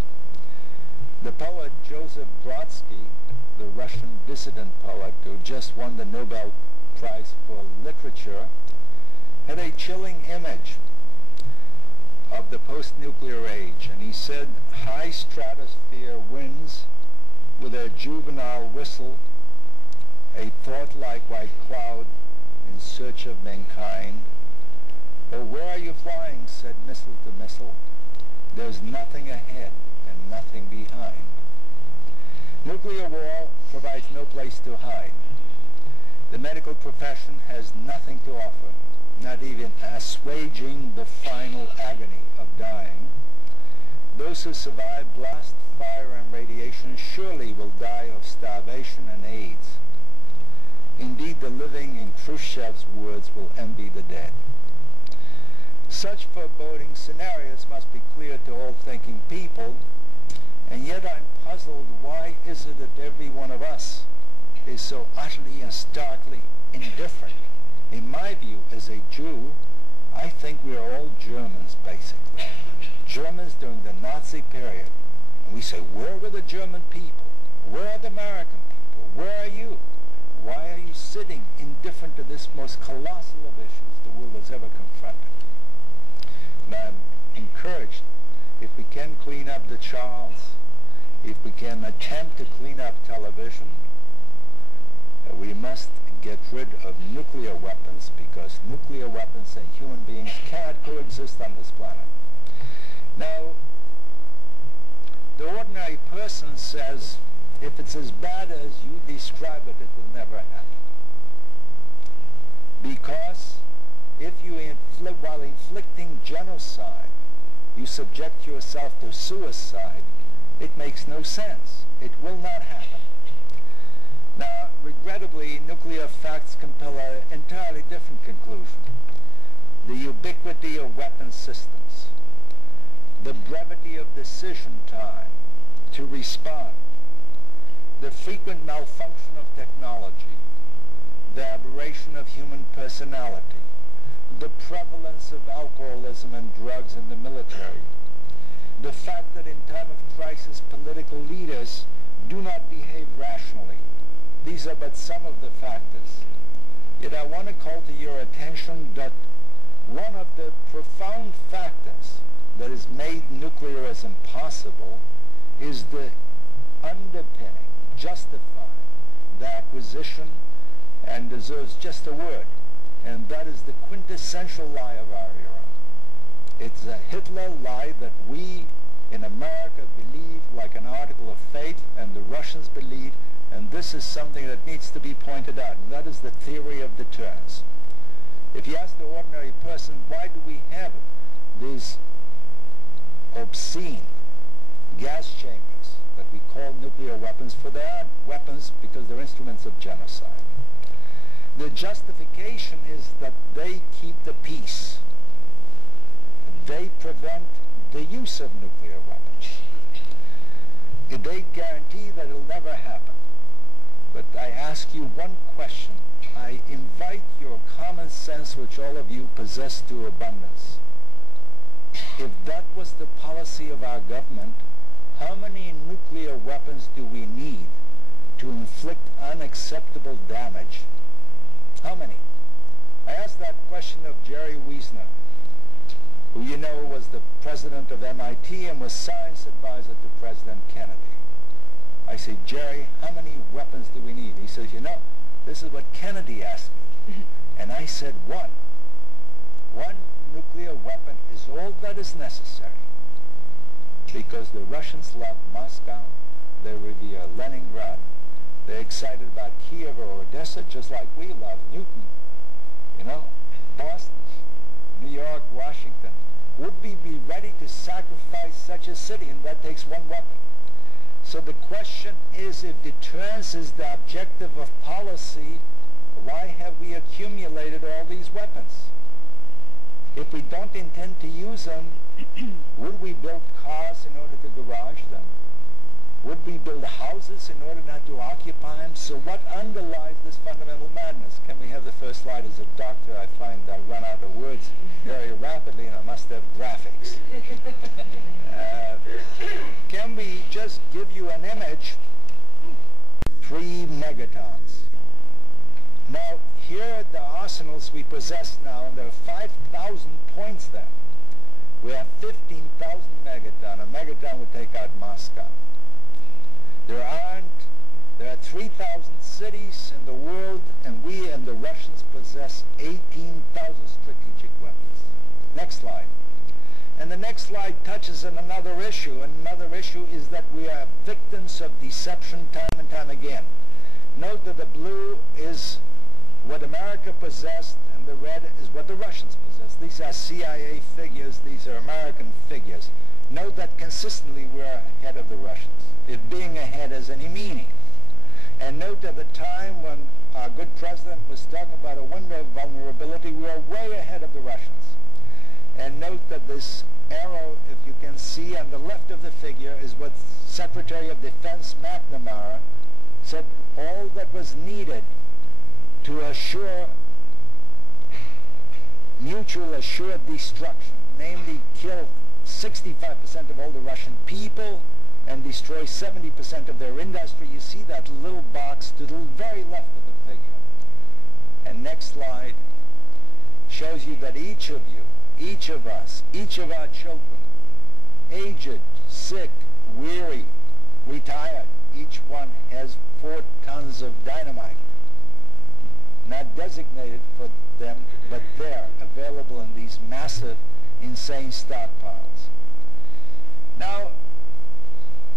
The poet Joseph Brodsky, the Russian dissident poet who just won the Nobel Prize for Literature, had a chilling image of the post-nuclear age, and he said, high stratosphere winds with a juvenile whistle, a thought-like white cloud in search of mankind. Oh, where are you flying, said missile to missile. There's nothing ahead and nothing behind. Nuclear war provides no place to hide. The medical profession has nothing to offer, not even assuaging the final agony of dying. Those who survive blast, fire, and radiation surely will die of starvation and AIDS. Indeed, the living, in Khrushchev's words, will envy the dead. Such foreboding scenarios must be clear to all thinking people, and yet I'm puzzled, why is it that every one of us is so utterly and starkly indifferent? In my view, as a Jew, I think we are all Germans, basically. Germans during the Nazi period. And we say, where were the German people? Where are the American people? Where are you? Why are you sitting indifferent to this most colossal of issues the world has ever confronted? And I'm encouraged, if we can clean up the Charles, if we can attempt to clean up television, we must get rid of nuclear weapons, because nuclear weapons and human beings cannot coexist on this planet. Now, the ordinary person says, if it's as bad as you describe it, it will never happen. Because if you while inflicting genocide, you subject yourself to suicide, it makes no sense. It will not happen. Now, regrettably, nuclear facts compel an entirely different conclusion. The ubiquity of weapon systems, the brevity of decision time to respond, the frequent malfunction of technology, the aberration of human personality, the prevalence of alcoholism and drugs in the military, the fact that in time of crisis political leaders do not behave rationally. These are but some of the factors. Yet I want to call to your attention that one of the profound factors that has made nuclearism possible is the underpinning, justifying the acquisition, and deserves just a word, and that is the quintessential lie of our era. It's a Hitler lie that we in America believe like an article of faith, and the Russians believe, and this is something that needs to be pointed out, and that is the theory of deterrence. If you ask the ordinary person, why do we have these obscene gas chambers that we call nuclear weapons? For they are weapons because they're instruments of genocide. The justification is that they keep the peace. They prevent the use of nuclear weapons. They guarantee that it'll never happen. But I ask you one question. I invite your common sense, which all of you possess to abundance. If that was the policy of our government, how many nuclear weapons do we need to inflict unacceptable damage? How many? I asked that question of Jerry Wiesner, who you know was the president of MIT and was science advisor to President Kennedy. I said, Jerry, how many weapons do we need? He says, you know, this is what Kennedy asked me. And I said, one nuclear weapon is all that is necessary, because the Russians love Moscow, they revere Leningrad, they're excited about Kiev or Odessa, just like we love Newton, you know, Boston, New York, Washington. Would we be ready to sacrifice such a city? And that takes one weapon. So the question is, if deterrence is the objective of policy, why have we accumulated all these weapons? If we don't intend to use them, would we build cars in order to garage them? Would we build houses in order not to occupy them? So what underlies this fundamental madness? Can we have the first slide? As a doctor, I find I run out of words very rapidly, and I must have graphics. Can we just give you an image? 3 megatons. Now, here are the arsenals we possess now, and there are 5,000 points there. We have 15,000 megaton. A megaton would take out Moscow. There are 3,000 cities in the world, and we and the Russians possess 18,000 strategic weapons. Next slide. And the next slide touches on another issue. And another issue is that we are victims of deception time and time again. Note that the blue is what America possessed, and the red is what the Russians possessed. These are CIA figures. These are American figures. Note that consistently we're ahead of the Russians, if being ahead has any meaning. And note at the time when our good president was talking about a window of vulnerability, we are way ahead of the Russians. And note that this arrow, if you can see on the left of the figure, is what Secretary of Defense McNamara said all that was needed to assure mutual assured destruction, namely kill 65% of all the Russian people and destroy 70% of their industry. You see that little box to the very left of the figure. And next slide shows you that each of you, each of us, each of our children, aged, sick, weary, retired, each one has 4 tons of dynamite. Not designated for them, but they're available in these massive, insane stockpiles. Now,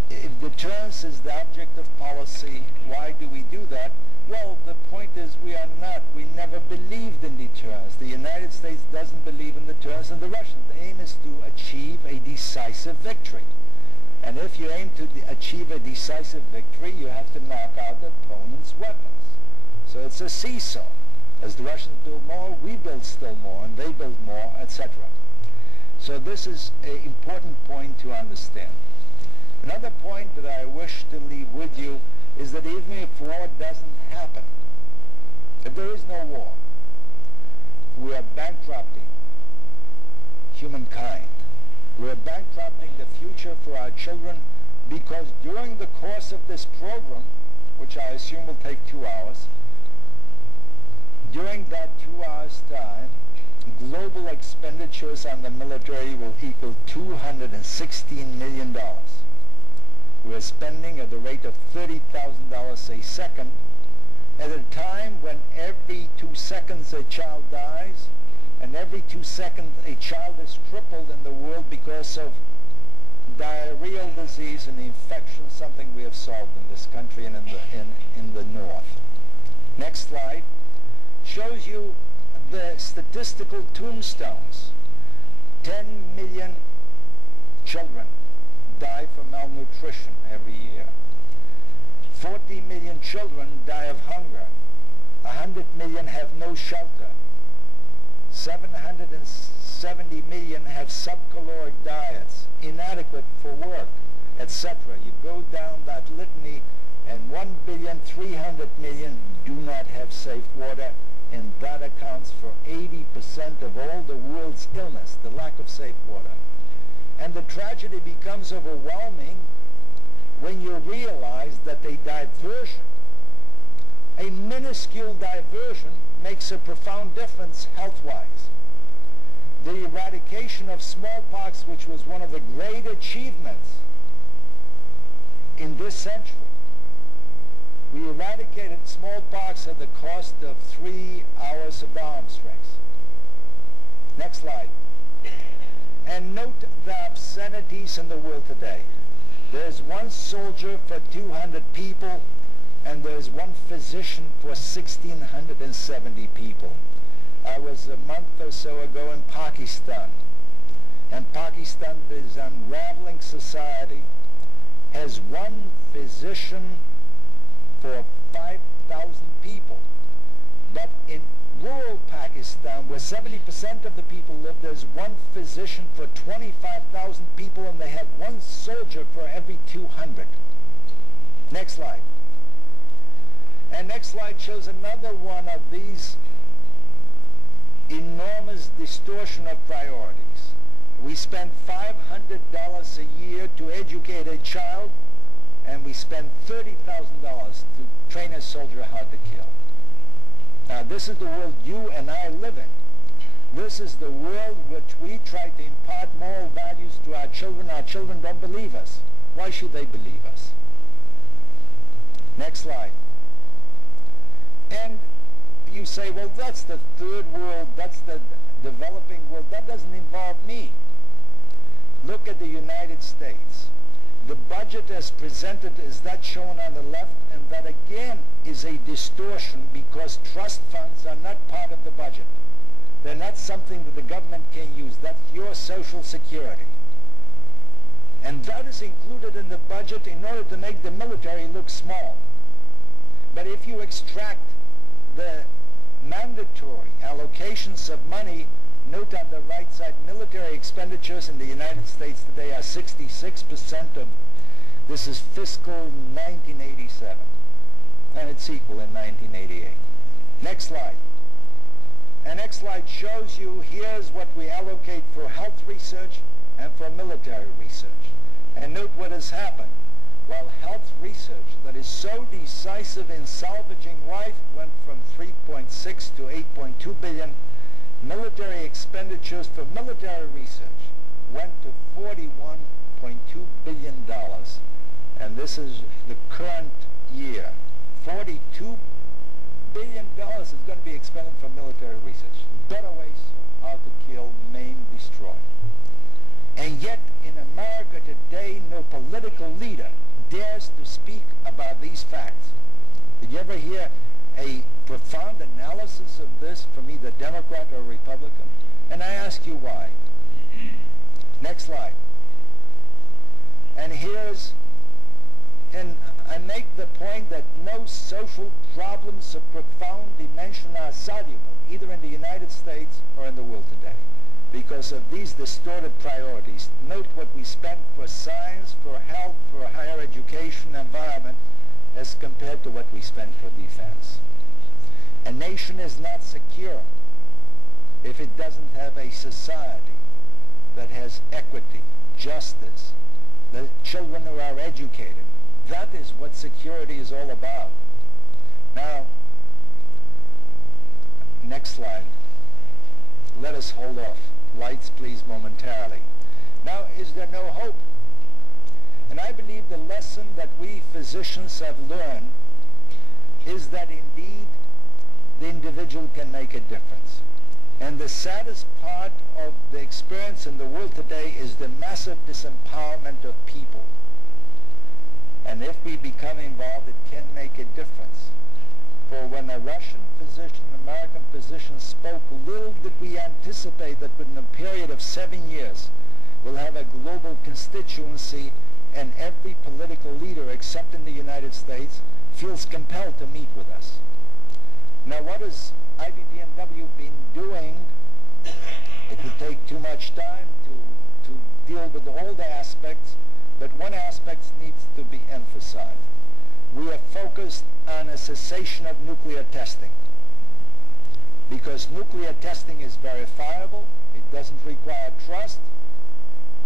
if deterrence is the object of policy, why do we do that? Well, the point is we never believed in deterrence. The United States doesn't believe in deterrence, and the Russians. The aim is to achieve a decisive victory. And if you aim to achieve a decisive victory, you have to knock out the opponent's weapons. So it's a seesaw. As the Russians build more, we build still more, and they build more, etc. So this is an important point to understand. Another point that I wish to leave with you is that even if war doesn't happen, if there is no war, we are bankrupting humankind. We are bankrupting the future for our children, because during the course of this program, which I assume will take 2 hours, during that 2 hours' time, global expenditures on the military will equal $216 million. We're spending at the rate of $30,000 a second, at a time when every 2 seconds a child dies, and every 2 seconds a child is crippled in the world because of diarrheal disease and infection, something we have solved in this country and in the north. Next slide shows you the statistical tombstones. 10 million children die from malnutrition every year. 40 million children die of hunger. 100 million have no shelter. 770 million have subcaloric diets, inadequate for work, etc. You go down that litany, and 1,300,000,000 do not have safe water, and that accounts for 80% of all the world's illness, the lack of safe water. And the tragedy becomes overwhelming when you realize that a diversion, a minuscule diversion, makes a profound difference health-wise. The eradication of smallpox, which was one of the great achievements in this century, we eradicated smallpox at the cost of 3 hours of arms race. Next slide. And note the obscenities in the world today. There's one soldier for 200 people, and there's one physician for 1,670 people. I was a month or so ago in Pakistan, and Pakistan is an unraveling society, has one physician for 5,000 people. But in rural Pakistan, where 70% of the people live, there's one physician for 25,000 people, and they have one soldier for every 200. Next slide. And next slide shows another one of these enormous distortion of priorities. We spend $500 a year to educate a child, and we spend $30,000 to train a soldier how to kill. Now, this is the world you and I live in. This is the world which we try to impart moral values to our children. Our children don't believe us. Why should they believe us? Next slide. And you say, well, that's the third world, that's the developing world. That doesn't involve me. Look at the United States. The budget as presented is that shown on the left, and that again is a distortion because trust funds are not part of the budget. They're not something that the government can use. That's your Social Security. And that is included in the budget in order to make the military look small. But if you extract the mandatory allocations of money, note on the right side, military expenditures in the United States today are 66% of, this is fiscal 1987, and it's equal in 1988. Next slide. And next slide shows you, here's what we allocate for health research and for military research. And note what has happened. While health research that is so decisive in salvaging life went from 3.6 to 8.2 billion, military expenditures for military research went to $41.2 billion. And this is the current year. $42 billion is going to be expended for military research. Better ways of how to kill, maim, destroy. And yet in America today, no political leader dares to speak about these facts. Did you ever hear a profound analysis of this from either Democrat or Republican? And I ask you why. Next slide. And here's, and I make the point that no social problems of profound dimension are soluble, either in the United States or in the world today, because of these distorted priorities. Note what we spend for science, for health, for higher education, environment, as compared to what we spend for defense. A nation is not secure if it doesn't have a society that has equity, justice, the children who are educated. That is what security is all about. Now, next slide. Let us hold off. Lights, please, momentarily. Now, is there no hope? And I believe the lesson that we physicians have learned is that indeed the individual can make a difference. And the saddest part of the experience in the world today is the massive disempowerment of people. And if we become involved, it can make a difference. For when a Russian physician, American physician spoke, little did we anticipate that within a period of 7 years, we'll have a global constituency, and every political leader, except in the United States, feels compelled to meet with us. Now, what has IBPNW been doing? It would take too much time to deal with all the aspects, but one aspect needs to be emphasized. We are focused on a cessation of nuclear testing, because nuclear testing is verifiable, it doesn't require trust.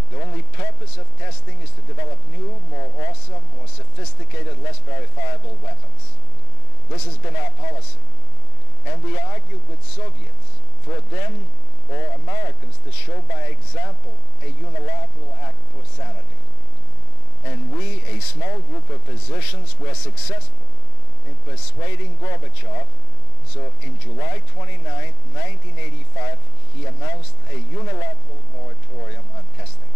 The only purpose of testing is to develop new, more awesome, more sophisticated, less verifiable weapons. This has been our policy. And we argued with Soviets for them or Americans to show by example a unilateral act for sanity. And we, a small group of physicians, were successful in persuading Gorbachev. So in July 29, 1985, he announced a unilateral moratorium on testing.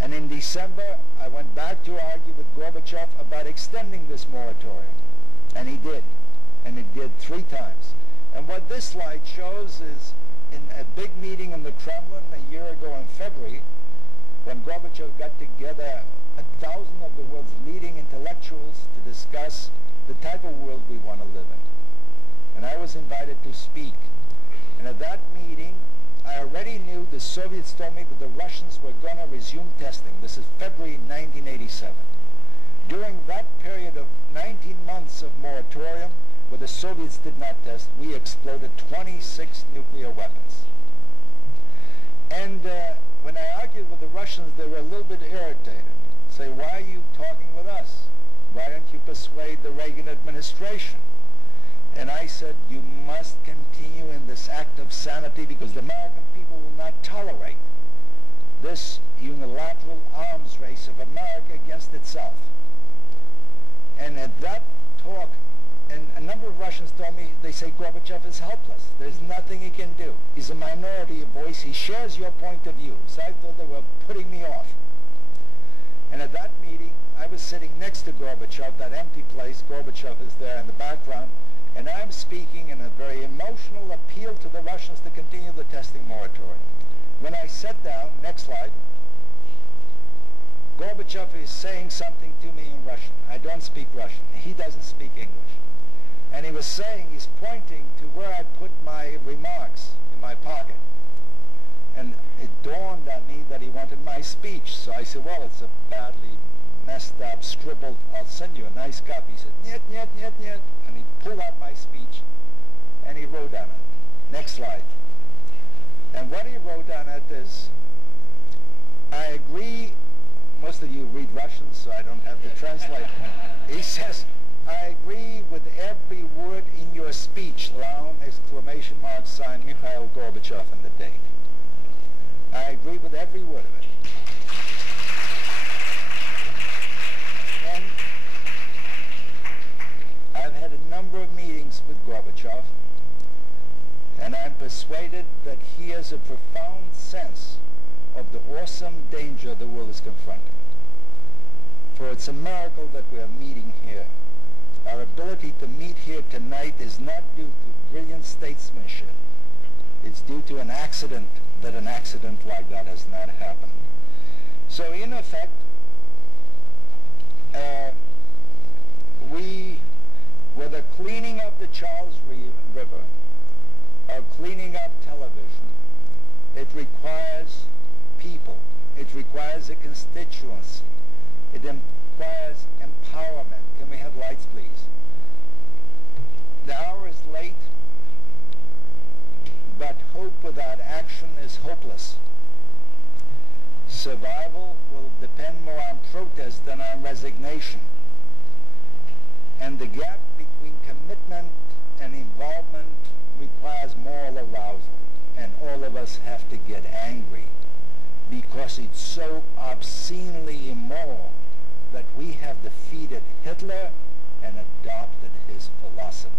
And in December, I went back to argue with Gorbachev about extending this moratorium. And he did. And he did 3 times. And what this slide shows is in a big meeting in the Kremlin a year ago in February, when Gorbachev got together 1,000 of the world's leading intellectuals to discuss the type of world we want to live in. And I was invited to speak. And at that meeting, I already knew the Soviets told me that the Russians were going to resume testing. This is February 1987. During that period of 19 months of moratorium, where the Soviets did not test, we exploded 26 nuclear weapons. And when I argued with the Russians, they were a little bit irritated. Say, why are you talking with us? Why don't you persuade the Reagan administration? And I said, you must continue in this act of sanity because the American people will not tolerate this unilateral arms race of America against itself. And at that talk, and a number of Russians told me, they say Gorbachev is helpless. There's nothing he can do. He's a minority voice. He shares your point of view. So I thought they were putting me off. And at that meeting, I was sitting next to Gorbachev, that empty place. Gorbachev is there in the background. And I'm speaking in a very emotional appeal to the Russians to continue the testing moratorium. When I sat down, next slide, Gorbachev is saying something to me in Russian. I don't speak Russian. He doesn't speak English. And he was saying, he's pointing to where I put my remarks in my pocket. And it dawned on me that he wanted my speech. So I said, well, it's a badly messed up, scribbled, I'll send you a nice copy. He said, niet, niet, niet, niet. And he pulled out my speech, and he wrote on it. Next slide. And what he wrote on it is, I agree, most of you read Russian, so I don't have to translate. He says, I agree with every word in your speech, Lown, exclamation mark, sign, Mikhail Gorbachev, and the date. I agree with every word of it. And I've had a number of meetings with Gorbachev, and I'm persuaded that he has a profound sense of the awesome danger the world is confronting. For it's a miracle that we are meeting here. Our ability to meet here tonight is not due to brilliant statesmanship. It's due to an accident that an accident like that has not happened. So in effect, whether cleaning up the Charles River or cleaning up television, it requires people. It requires a constituency. It requires empowerment. Can we have lights, please? The hour is late, but hope without action is hopeless. Survival will depend more on protest than on resignation. And the gap between commitment and involvement requires moral arousal. And all of us have to get angry because it's so obscenely immoral that we have defeated Hitler and adopted his philosophy.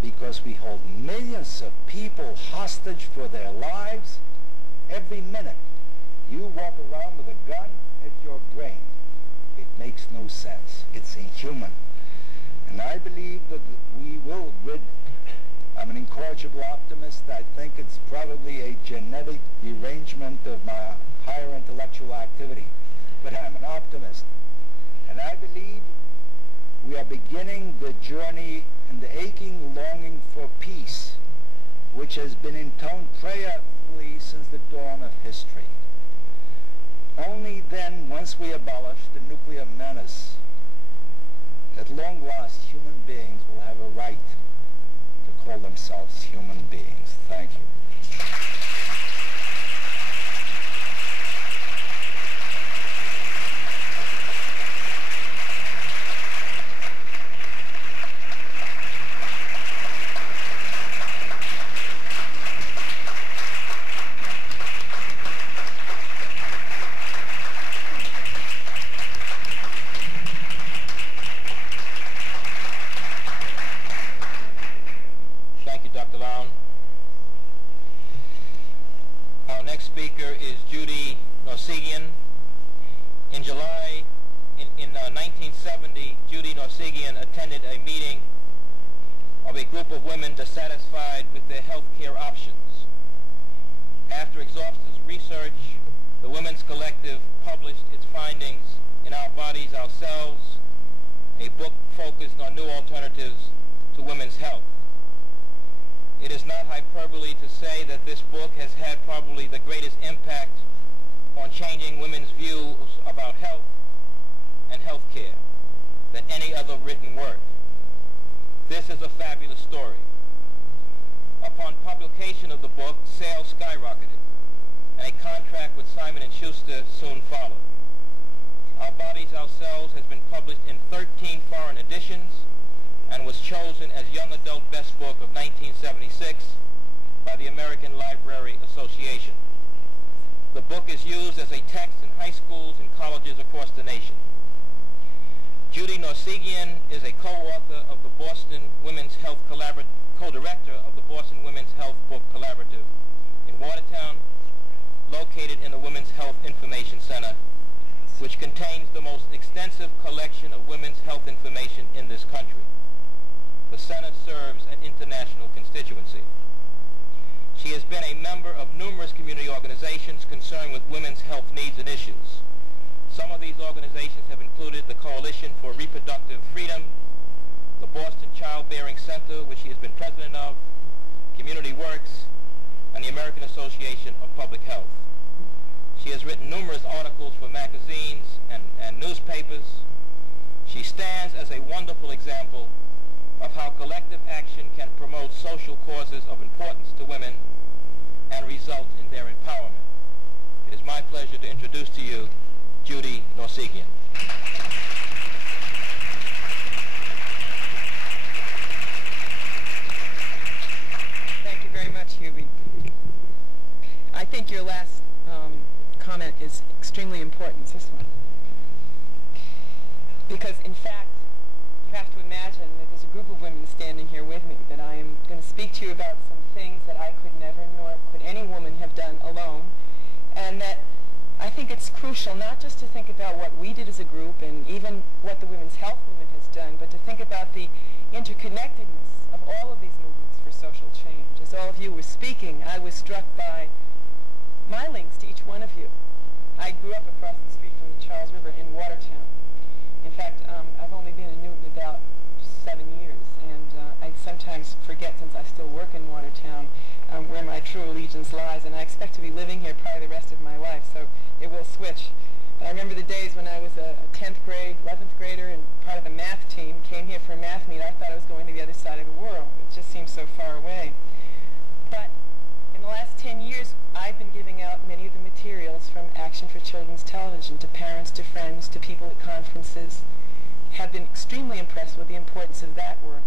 Because we hold millions of people hostage for their lives every minute. You walk around with a gun at your brain. It makes no sense. It's inhuman. And I believe that we will rid. I'm an incorrigible optimist. I think it's probably a genetic derangement of my higher intellectual activity. But I'm an optimist. And I believe we are beginning the journey in the aching longing for peace, which has been intoned prayerfully since the dawn of history. Only then, once we abolish the nuclear menace, at long last, human beings will have a right to call themselves human beings. Thank you. In July, in 1970, Judy Norsigian attended a meeting of a group of women dissatisfied with their health care options. After exhaustive research, the Women's Collective published its findings in Our Bodies, Ourselves, a book focused on new alternatives to women's health. It is not hyperbole to say that this book has had probably the greatest impact on changing women's views about health and health care than any other written work. This is a fabulous story. Upon publication of the book, sales skyrocketed, and a contract with Simon & Schuster soon followed. Our Bodies, Ourselves has been published in 13 foreign editions and was chosen as Young Adult Best Book of 1976 by the American Library Association. The book is used as a text in high schools and colleges across the nation. Judy Norsigian is a co-author of the Boston Women's Health co-director of the Boston Women's Health Book Collaborative in Watertown, located in the Women's Health Information Center, which contains the most extensive collection of women's health information in this country. The center serves an international constituency. She has been a member of numerous community organizations concerned with women's health needs and issues. Some of these organizations have included the Coalition for Reproductive Freedom, the Boston Childbearing Center, which she has been president of, Community Works, and the American Association of Public Health. She has written numerous articles for magazines and newspapers. She stands as a wonderful example of how collective action can promote social causes of importance to women and result in their empowerment. It is my pleasure to introduce to you Judy Norsigian. Thank you very much, Hubie. I think your last comment is extremely important, this one. Because, in fact, you have to imagine that there's a group of women standing here with me that I am going to speak to you about some things that I could never, nor could any woman have done alone, and that I think it's crucial not just to think about what we did as a group and even what the Women's Health Movement has done, but to think about the interconnectedness of all of these movements for social change. As all of you were speaking, I was struck by my links to each one of you. I grew up across the street from the Charles River in Watertown. In fact, I've only been in Newton about 7 years, and I sometimes forget, since I still work in Watertown, where my true allegiance lies, and I expect to be living here probably the rest of my life, so it will switch. But I remember the days when I was a 10th grade, 11th grader, and part of the math team, came here for a math meet. I thought I was going to the other side of the world. It just seemed so far away. But in the last 10 years, I've been giving out many of the materials from Action for Children's Television to parents, to friends, to people at conferences. Have been extremely impressed with the importance of that work.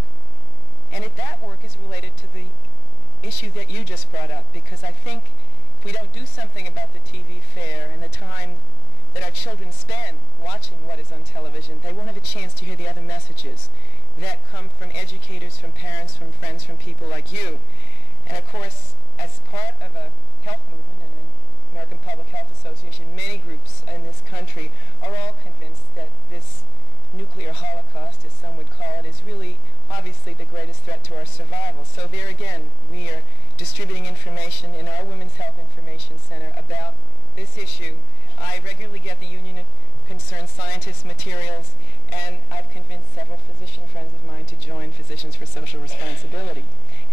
And that work is related to the issue that you just brought up, because I think if we don't do something about the TV fare and the time that our children spend watching what is on television, they won't have a chance to hear the other messages that come from educators, from parents, from friends, from people like you. And of course, as part of a health movement and an American Public Health Association, many groups in this country are all convinced that this nuclear holocaust, as some would call it, is really obviously the greatest threat to our survival. So there again, we are distributing information in our Women's Health Information Center about this issue. I regularly get the Union of Concerned Scientists materials, and I've convinced several physician friends of mine to join Physicians for Social Responsibility.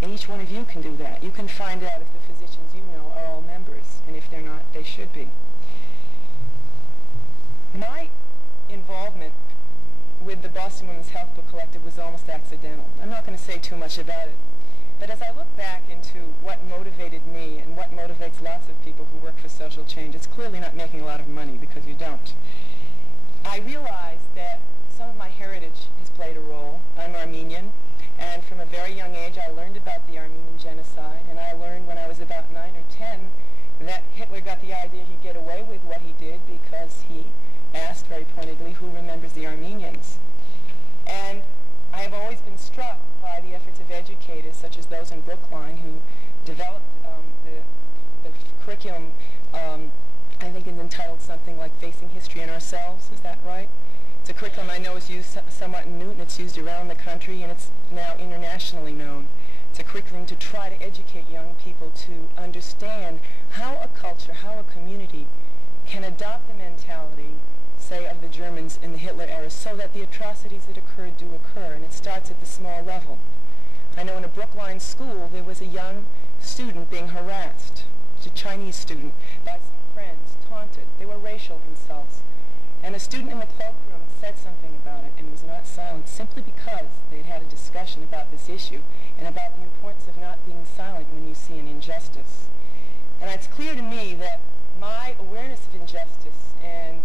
And each one of you can do that. You can find out if the physicians you know are all members, and if they're not, they should be. My involvement with the Boston Women's Health Book Collective was almost accidental. I'm not going to say too much about it. But as I look back into what motivated me and what motivates lots of people who work for social change, it's clearly not making a lot of money, because you don't. I realized that some of my heritage has played a role. I'm Armenian, and from a very young age I learned about the Armenian genocide, and I learned when I was about 9 or 10 that Hitler got the idea he'd get away with what he did because he asked very pointedly, who remembers the Armenians? And I have always been struck by the efforts of educators, such as those in Brookline, who developed the curriculum I think it's entitled something like Facing History and Ourselves. Is that right? It's a curriculum I know is used somewhat in Newton. It's used around the country, and it's now internationally known. It's a curriculum to try to educate young people to understand how a culture, how a community can adopt the mentality, say, of the Germans in the Hitler era, so that the atrocities that occurred do occur, and it starts at the small level. I know in a Brookline school there was a young student being harassed, a Chinese student, by some friends, taunted. There were racial insults. And a student in the cloakroom said something about it and was not silent simply because they'd had a discussion about this issue and about the importance of not being silent when you see an injustice. And it's clear to me that my awareness of injustice and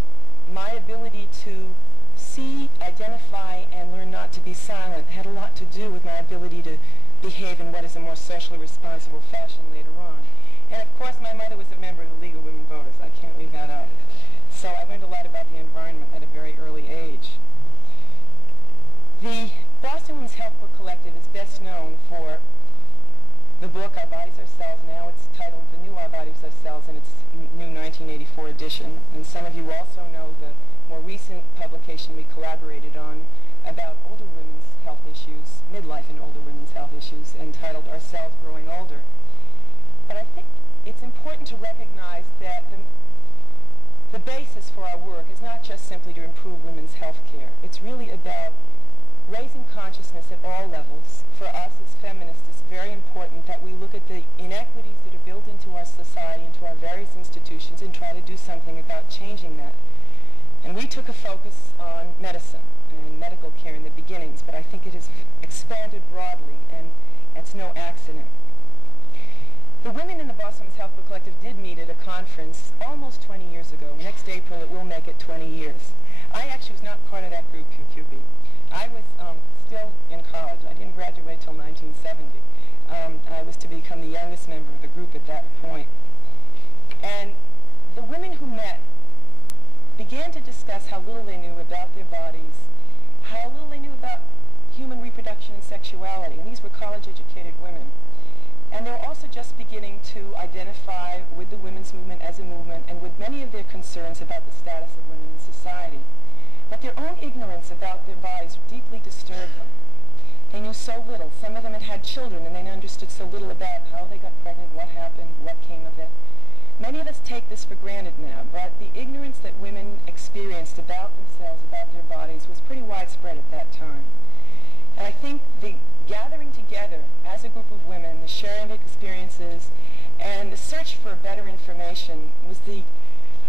my ability to see, identify, and learn not to be silent had a lot to do with my ability to behave in what is a more socially responsible fashion later on. And of course, my mother was a member of the League of Women Voters. I can't leave that out. So I learned a lot about the environment at a very early age. The Boston Women's Health Book Collective is best known for the book Our Bodies, Ourselves. Now it's titled The New Our Bodies, Ourselves, in its new 1984 edition. And some of you also know the more recent publication we collaborated on about older women's health issues, midlife and older women's health issues, entitled Ourselves Growing Older. But I think it's important to recognize that the basis for our work is not just simply to improve women's health care. It's really about raising consciousness at all levels. For us as feminists, it's very important that we look at the inequities that are built into our society, into our various institutions, and try to do something about changing that. And we took a focus on medicine and medical care in the beginnings, but I think it has expanded broadly, and it's no accident. The women in the Boston Women's Health Book Collective did meet at a conference almost 20 years ago. Next April, it will make it 20 years. I actually was not part of that group, QQB. I was still in college. I didn't graduate till 1970. I was to become the youngest member of the group at that point. And the women who met began to discuss how little they knew about their bodies, how little they knew about human reproduction and sexuality. And these were college-educated women. And they were also just beginning to identify with the women's movement as a movement and with many of their concerns about the status of women in society. But their own ignorance about their bodies deeply disturbed them. They knew so little. Some of them had had children, and they understood so little about how they got pregnant, what happened, what came of it. Many of us take this for granted now, but the ignorance that women experienced about themselves, about their bodies, was pretty widespread at that time. And I think the gathering together as a group of women, the sharing of experiences, and the search for better information was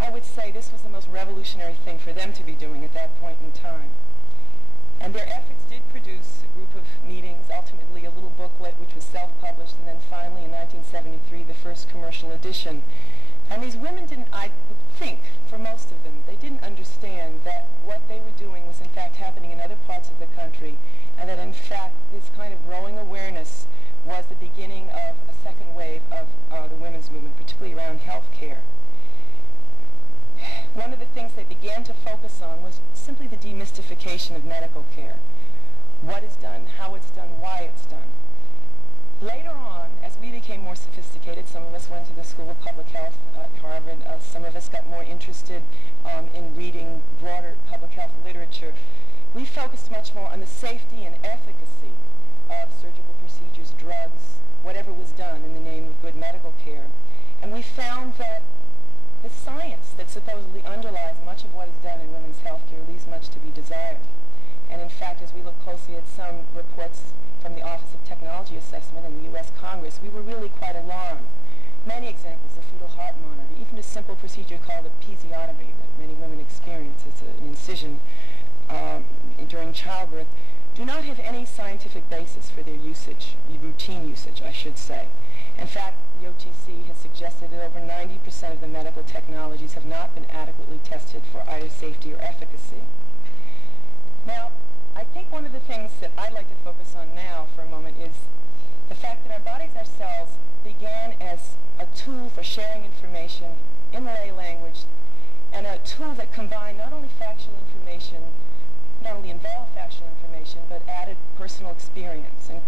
I would say this was the most revolutionary thing for them to be doing at that point in time. And their efforts did produce a group of meetings, ultimately a little booklet which was self-published, and then finally in 1973 the first commercial edition. And these women didn't, I would think, for most of them, they didn't understand that what they were doing was in fact happening in other parts of the country, and that in fact this kind of growing awareness was the beginning of a second wave of the women's movement, particularly around health care. One of the things they began to focus on was simply the demystification of medical care. What is done, how it's done, why it's done. Later on, as we became more sophisticated, some of us went to the School of Public Health at Harvard, some of us got more interested in reading broader public health literature. We focused much more on the safety and efficacy of surgical procedures, drugs, whatever was done in the name of good medical care. And we found that the science that supposedly underlies much of what is done in women's health care leaves much to be desired. And in fact, as we look closely at some reports from the Office of Technology Assessment in the U.S. Congress, we were really quite alarmed. Many examples, the fetal heart monitor, even a simple procedure called episiotomy that many women experience, it's an incision during childbirth, do not have any scientific basis for their usage, routine usage, I should say. In fact, the OTC has suggested that over 90% of the medical technologies have not been adequately tested for either safety or efficacy. Now, I think one of the things that I'd like to focus on now for a moment is the fact that Our Bodies, Ourselves began as a tool for sharing information in lay language, and a tool that combined not only factual information, not only involved factual information, but added personal experience. And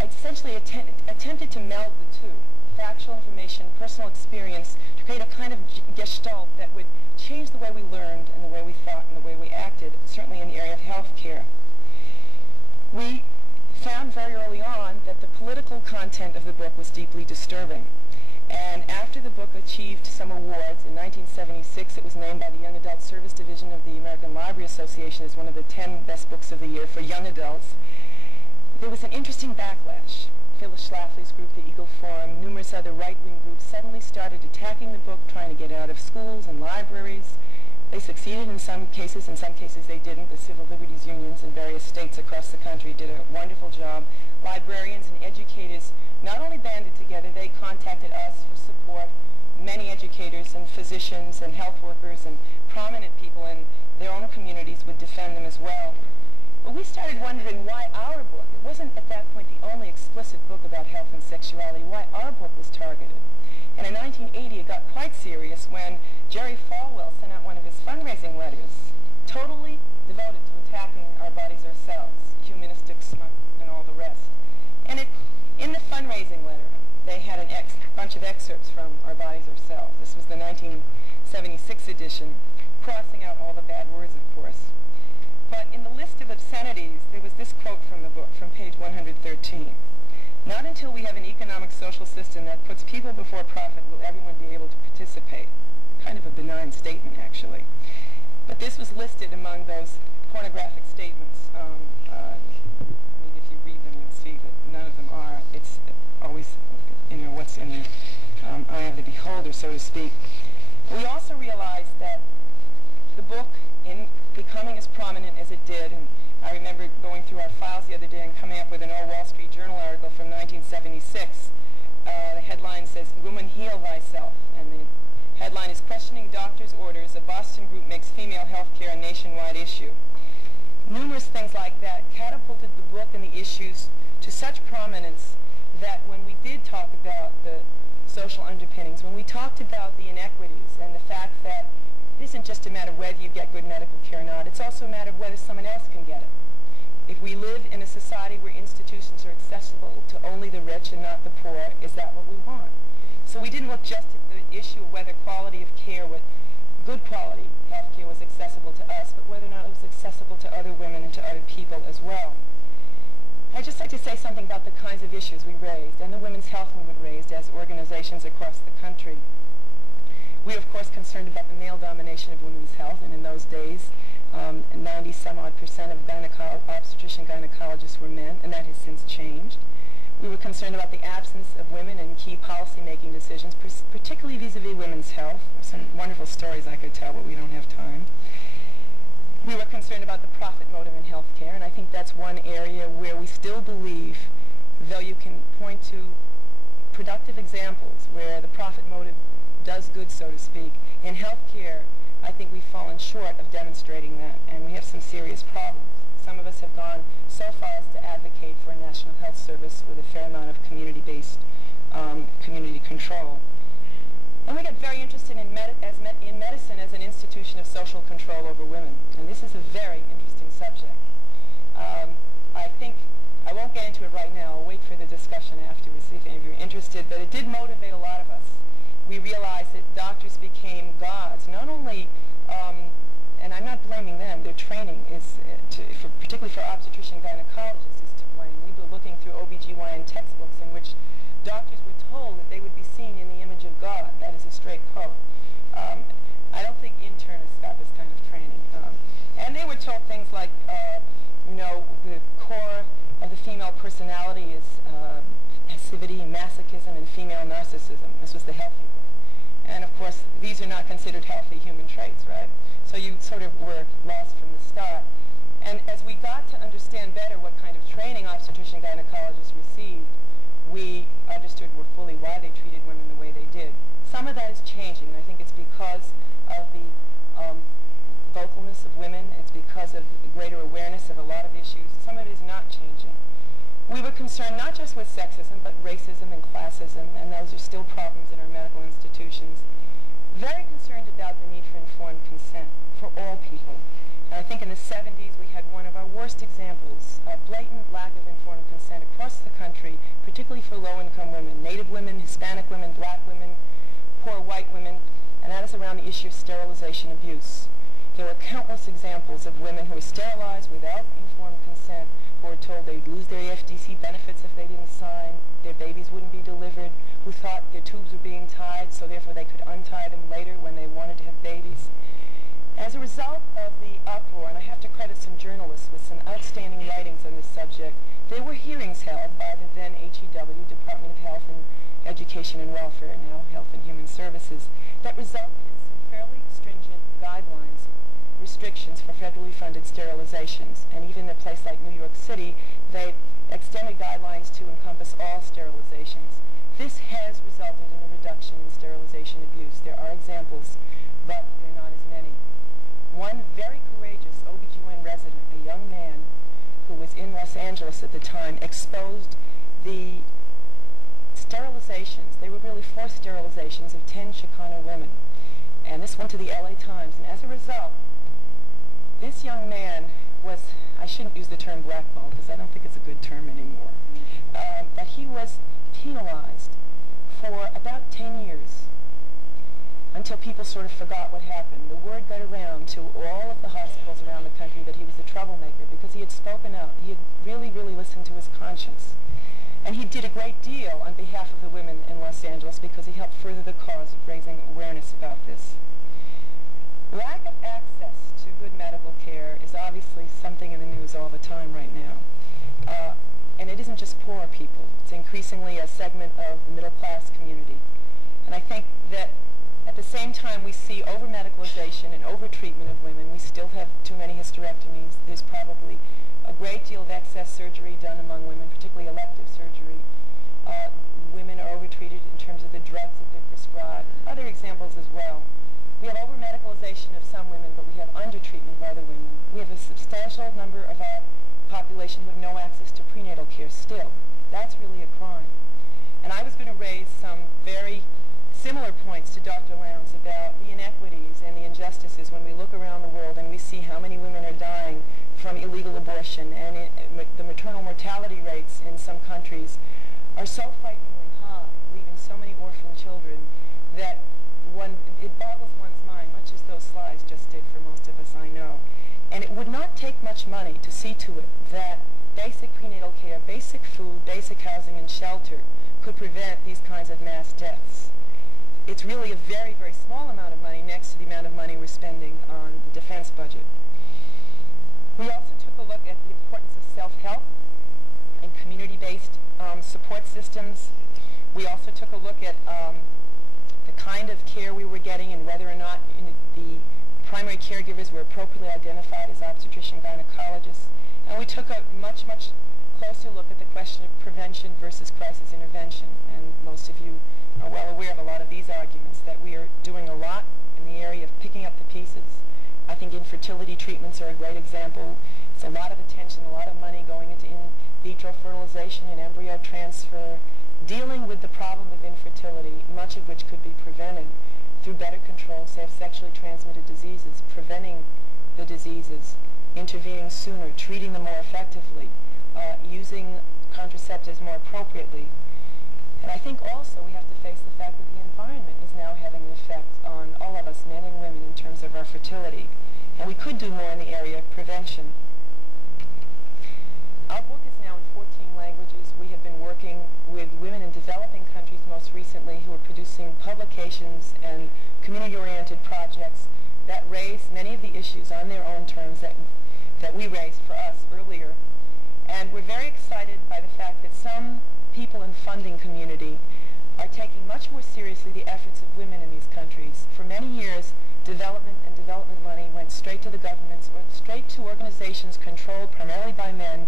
I essentially attempted to meld the two. factual information, personal experience, to create a kind of gestalt that would change the way we learned and the way we thought and the way we acted, certainly in the area of health care. We found very early on that the political content of the book was deeply disturbing. And after the book achieved some awards, in 1976 it was named by the Young Adult Service Division of the American Library Association as one of the 10 best books of the year for young adults. There was an interesting backlash. Phyllis Schlafly's group, the Eagle Forum, numerous other right-wing groups suddenly started attacking the book, trying to get it out of schools and libraries. They succeeded in some cases they didn't. The civil liberties unions in various states across the country did a wonderful job. Librarians and educators not only banded together, they contacted us for support. Many educators and physicians and health workers and prominent people in their own communities would defend them as well. But we started wondering why our book, it wasn't at that point the only explicit book about health and sexuality, why our book was targeted. And in 1980 it got quite serious when Jerry Falwell sent out one of his fundraising letters, totally devoted to attacking our bodies ourselves, humanistic smut and all the rest. And in the fundraising letter, they had a bunch of excerpts from Our Bodies Ourselves. This was the 1976 edition, crossing out all the bad words, of course. But in the list of obscenities, there was this quote from the book, from page 113. "Not until we have an economic social system that puts people before profit will everyone be able to participate." Kind of a benign statement, actually. But this was listed among those pornographic statements. If you read them, you'll see that none of them are. It's always, what's in the eye of the beholder, so to speak. We also realized that the book, in becoming as prominent as it did, and I remember going through our files the other day and coming up with an old Wall Street Journal article from 1976. The headline says, "Woman, heal thyself," and the headline is "Questioning Doctors' Orders, a Boston group makes female health care a nationwide issue." Numerous things like that catapulted the book and the issues to such prominence that when we did talk about the social underpinnings, when we talked about the inequities and the fact that it isn't just a matter of whether you get good medical care or not, it's also a matter of whether someone else can get it. If we live in a society where institutions are accessible to only the rich and not the poor, is that what we want? So we didn't look just at the issue of whether quality of care, what good quality health care was accessible to us, but whether or not it was accessible to other women and to other people as well. I'd just like to say something about the kinds of issues we raised and the women's health movement raised as organizations across the country. We were, of course, concerned about the male domination of women's health, and in those days, 90-some-odd% of obstetrician gynecologists were men, and that has since changed. We were concerned about the absence of women in key policy-making decisions, particularly vis-a-vis women's health. There's some wonderful stories I could tell, but we don't have time. We were concerned about the profit motive in healthcare, and I think that's one area where we still believe, though you can point to productive examples where the profit motive does good, so to speak. In healthcare, I think we've fallen short of demonstrating that, and we have some serious problems. Some of us have gone so far as to advocate for a national health service with a fair amount of community-based community control. And we got very interested in medicine as an institution of social control over women, and this is a very interesting subject. I think I won't get into it right now. I'll wait for the discussion afterwards, see if any of you are interested, but it did motivate a lot of us. We realized that doctors became gods, not only, and I'm not blaming them, their training is, particularly for obstetrician gynecologists, is to blame. We were looking through OBGYN textbooks in which doctors were told that they would be seen in the image of God. That is a straight quote. I don't think internists got this kind of training. And they were told things like, the core of the female personality is passivity, masochism, and female narcissism. This was the healthy book. And of course, these are not considered healthy human traits, right? So you sort of were lost from the start. And as we got to understand better what kind of training obstetrician gynecologists received, we understood more fully why they treated women the way they did. Some of that is changing, and I think it's because of the vocalness of women. It's because of greater awareness of a lot of issues. Some of it is not changing. We were concerned not just with sexism, but racism and classism, and those are still problems in our medical institutions. Very concerned about the need for informed consent for all people. And I think in the 70s we had one of our worst examples of blatant lack of informed consent across the country, particularly for low-income women, Native women, Hispanic around the issue of sterilization abuse. There were countless examples of women who were sterilized without informed consent, who were told they'd lose their AFDC benefits if they didn't sign, their babies wouldn't be delivered, who thought their tubes were being tied, so therefore they could untie them later when they wanted to have babies. As a result of the uproar, and I have to credit some journalists with some outstanding writings on this subject, there were hearings held by the then HEW, Department of Health and Education and Welfare, now Health and Human Services, that resulted in some fairly stringent guidelines, restrictions for federally funded sterilizations. And even in a place like New York City, they extended guidelines to encompass all sterilizations. This has resulted in a reduction in sterilization abuse. There are examples, but they're not as many. One very courageous OBGYN resident, a young man who was in Los Angeles at the time, exposed the sterilizations. They were really forced sterilizations of 10 Chicano women. And this went to the LA Times. And as a result, this young man was, I shouldn't use the term blackballed because I don't think it's a good term anymore, but he was penalized for about 10 years until people sort of forgot what happened. The word got around to all of the hospitals around the country that he was a troublemaker because he had spoken out. He had really, really listened to his conscience. And he did a great deal on behalf of the women in Los Angeles because he helped further the cause of raising awareness about this. Lack of access to good medical care is obviously something in the news all the time right now. And it isn't just poor people. It's increasingly a segment of the middle-class community. And I think that at the same time we see over-medicalization and over-treatment of women, we still have too many hysterectomies. There's probably a great deal of excess surgery done among women, particularly elective surgery. Women are over-treated in terms of the drugs that they're prescribed. Other examples as well. We have over-medicalization of some women, but we have under-treatment of other women. We have a substantial number of our population who have no access to prenatal care still. That's really a crime. And I was going to raise some very similar points to Dr. Lown's about the inequities and the injustices when we look around the world and we see how many women are dying from illegal abortion, and the maternal mortality rates in some countries are so frighteningly high, leaving so many orphan children, that it boggles one's mind, much as those slides just did for most of us, I know. And it would not take much money to see to it that basic prenatal care, basic food, basic housing and shelter could prevent these kinds of mass deaths. It's really a very, very small amount of money next to the amount of money we're spending on the defense budget. We also took a look at the importance of self-help and community-based support systems. We also took a look at the kind of care we were getting and whether or not the primary caregivers were appropriately identified as obstetrician gynecologists. And we took a much, much closer look at the question of prevention versus crisis intervention. And most of you are well aware of a lot of these arguments, that we are doing a lot in the area of picking up the pieces. I think infertility treatments are a great example. It's a lot of attention, a lot of money going into in vitro fertilization and embryo transfer, dealing with the problem of infertility, much of which could be prevented through better control, say, of sexually transmitted diseases, preventing the diseases, intervening sooner, treating them more effectively, using contraceptives more appropriately. And I think also we have to face the fact that the environment is now having an effect on all of us, men and women, in terms of our fertility. And we could do more in the area of prevention. Our book is now in 14 languages. We have been working with women in developing countries most recently who are producing publications and community-oriented projects that raise many of the issues on their own terms that we raised for us earlier. And we're very excited by the fact that some people in funding community are taking much more seriously the efforts of women in these countries. For many years, development and development money went straight to the governments or straight to organizations controlled primarily by men.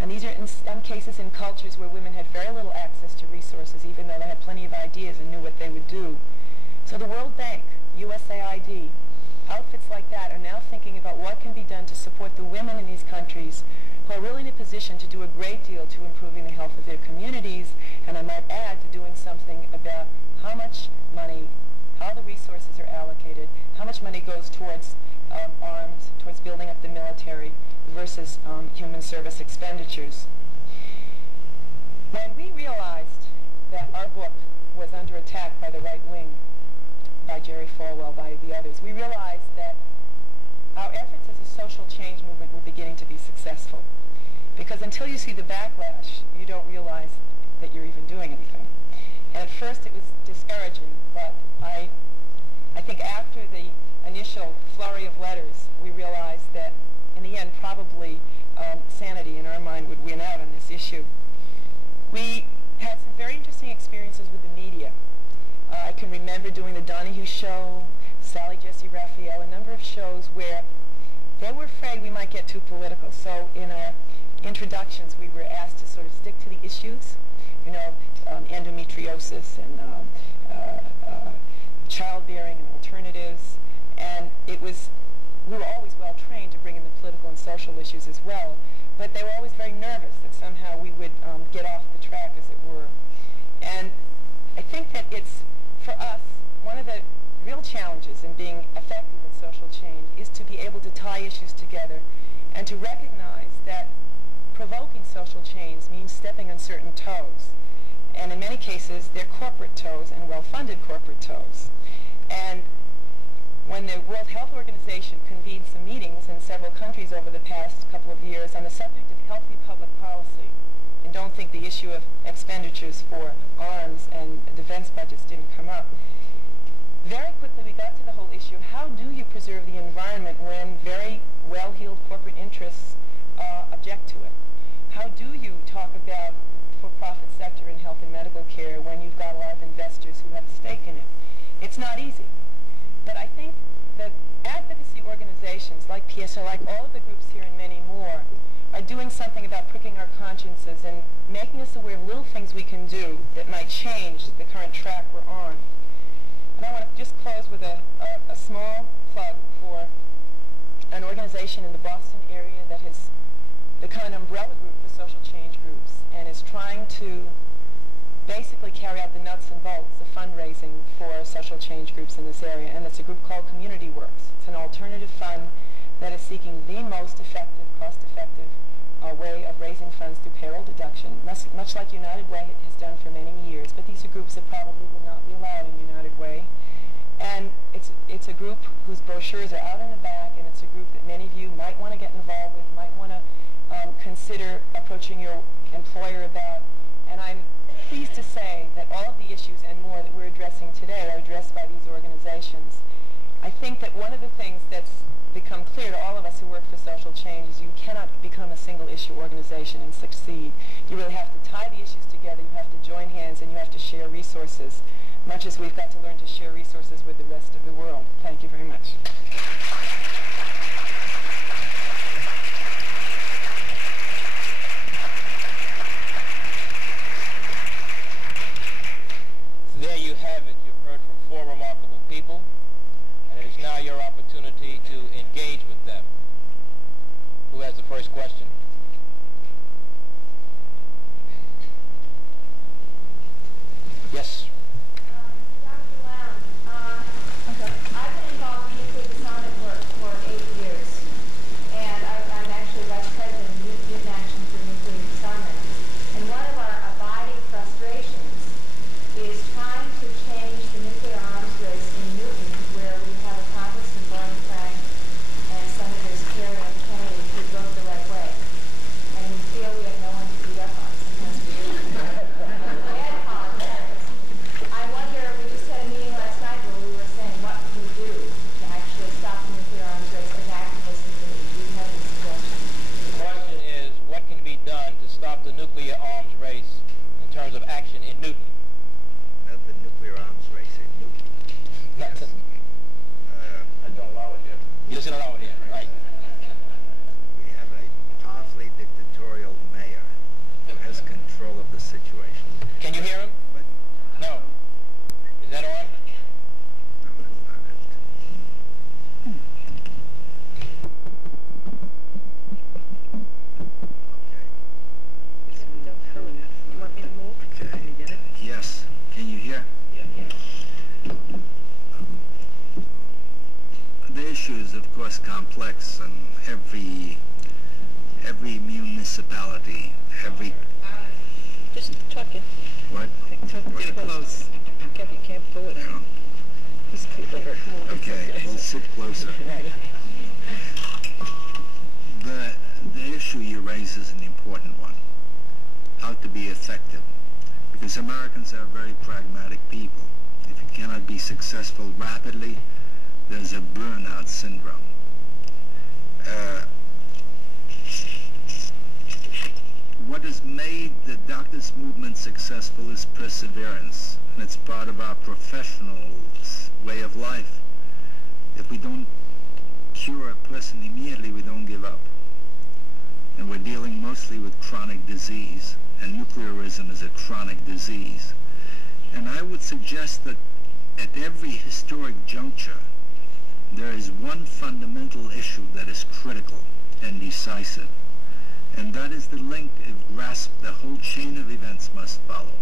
And these are in some cases in cultures where women had very little access to resources, even though they had plenty of ideas and knew what they would do. So the World Bank, USAID, outfits like that are now thinking about what can be done to support the women in these countries who are really in a position to do a great deal to improving the health of their communities, and I might add to doing something about how much money, how the resources are allocated, how much money goes towards arms, towards building up the military versus human service expenditures. When we realized that our book was under attack by the right wing, by Jerry Falwell, by the others, we realized that our efforts as a social change movement were beginning to be successful. Because until you see the backlash, you don't realize that you're even doing anything. And at first it was discouraging, but I think after the initial flurry of letters, we realized that in the end probably sanity in our mind would win out on this issue. We had some very interesting experiences with the media. I can remember doing the Donahue Show, Sally Jesse Raphael, a number of shows where they were afraid we might get too political. So in our introductions, we were asked to sort of stick to the issues, you know, endometriosis and childbearing and alternatives. And we were always well trained to bring in the political and social issues as well. But they were always very nervous that somehow we would get off the track, as it were. And I think that it's, for us, one of the real challenges in being effective at social change is to be able to tie issues together and to recognize that provoking social change means stepping on certain toes. And in many cases, they're corporate toes and well-funded corporate toes. And when the World Health Organization convened some meetings in several countries over the past couple of years on the subject of healthy public policy, and don't think the issue of expenditures for arms and defense budgets didn't come up, very quickly we got to the whole issue of how do you preserve the environment when very well-heeled corporate interests object to it? How do you talk about for-profit sector in health and medical care when you've got a lot of investors who have a stake in it? It's not easy. But I think that advocacy organizations like PSO, like all of the groups here and many more, are doing something about pricking our consciences and making us aware of little things we can do that might change the current track we're on. And I want to just close with a small plug for an organization in the Boston area that has become an umbrella group for social change groups and is trying to basically carry out the nuts and bolts of fundraising for social change groups in this area. And it's a group called Community Works. It's an alternative fund that is seeking the most effective, cost-effective way of raising funds through payroll deduction, much like United Way has done for many years. But these are groups that probably will not be allowed in United Way. And it's a group whose brochures are out in the back, and it's a group that many of you might want to get involved with, might want to consider approaching your employer about. And I'm pleased to say that all of the issues and more that we're addressing today are addressed by these organizations. I think that one of the things that's become clear to all of us who work for social change is you cannot become a single issue organization and succeed. You really have to tie the issues together, you have to join hands, and you have to share resources, much as we've got to learn to share resources with the rest of the world. Thank you very much. There you have it. You've heard from four remarkable people, and it is now your opportunity to engage with them. Who has the first question? Yes. Dr. Lown, I've been involved in nuclear disarmament work for 8 years, and I'm actually Vice President of Newton Action for Nuclear Disarmament. And one of our abiding frustrations is trying to change the nuclear arms race in Newton, where we have a Congressman, Barney Frank, and Senators Kerry and Kennedy who vote the right way. And we feel we have no one to beat up on. Sometimes we do. And politics. I wonder, we just had a meeting last night where we were saying, what can we do to actually stop the nuclear arms race as activists and do you have any suggestions? The question is, what can be done to stop the nuclear arms race in terms of action in Newton? Not the nuclear arms race in Newton. Not to, I don't allow it yet. you doesn't allow it here, right? We have a powerfully dictatorial mayor who has control of the situation. Can you hear him? But No. Is that on? no, that's not it. You want me to move? Okay. Can you get it? Yes. Can you hear? The issue is, of course, complex, and every municipality, every Just tuck it. what? Tuck it close. You can't pull it out. these people here. Come on. Okay, we'll sit closer. The issue you raise is an important one. How to be effective. Because Americans are very pragmatic people. If you cannot be successful rapidly, there's a burnout syndrome. What has made the doctors' movement successful is perseverance, and it's part of our professional way of life. If we don't cure a person immediately, we don't give up. And we're dealing mostly with chronic disease, and nuclearism is a chronic disease. And I would suggest that at every historic juncture, there is one fundamental issue that is critical and decisive. And that is the link if grasped, the whole chain of events must follow.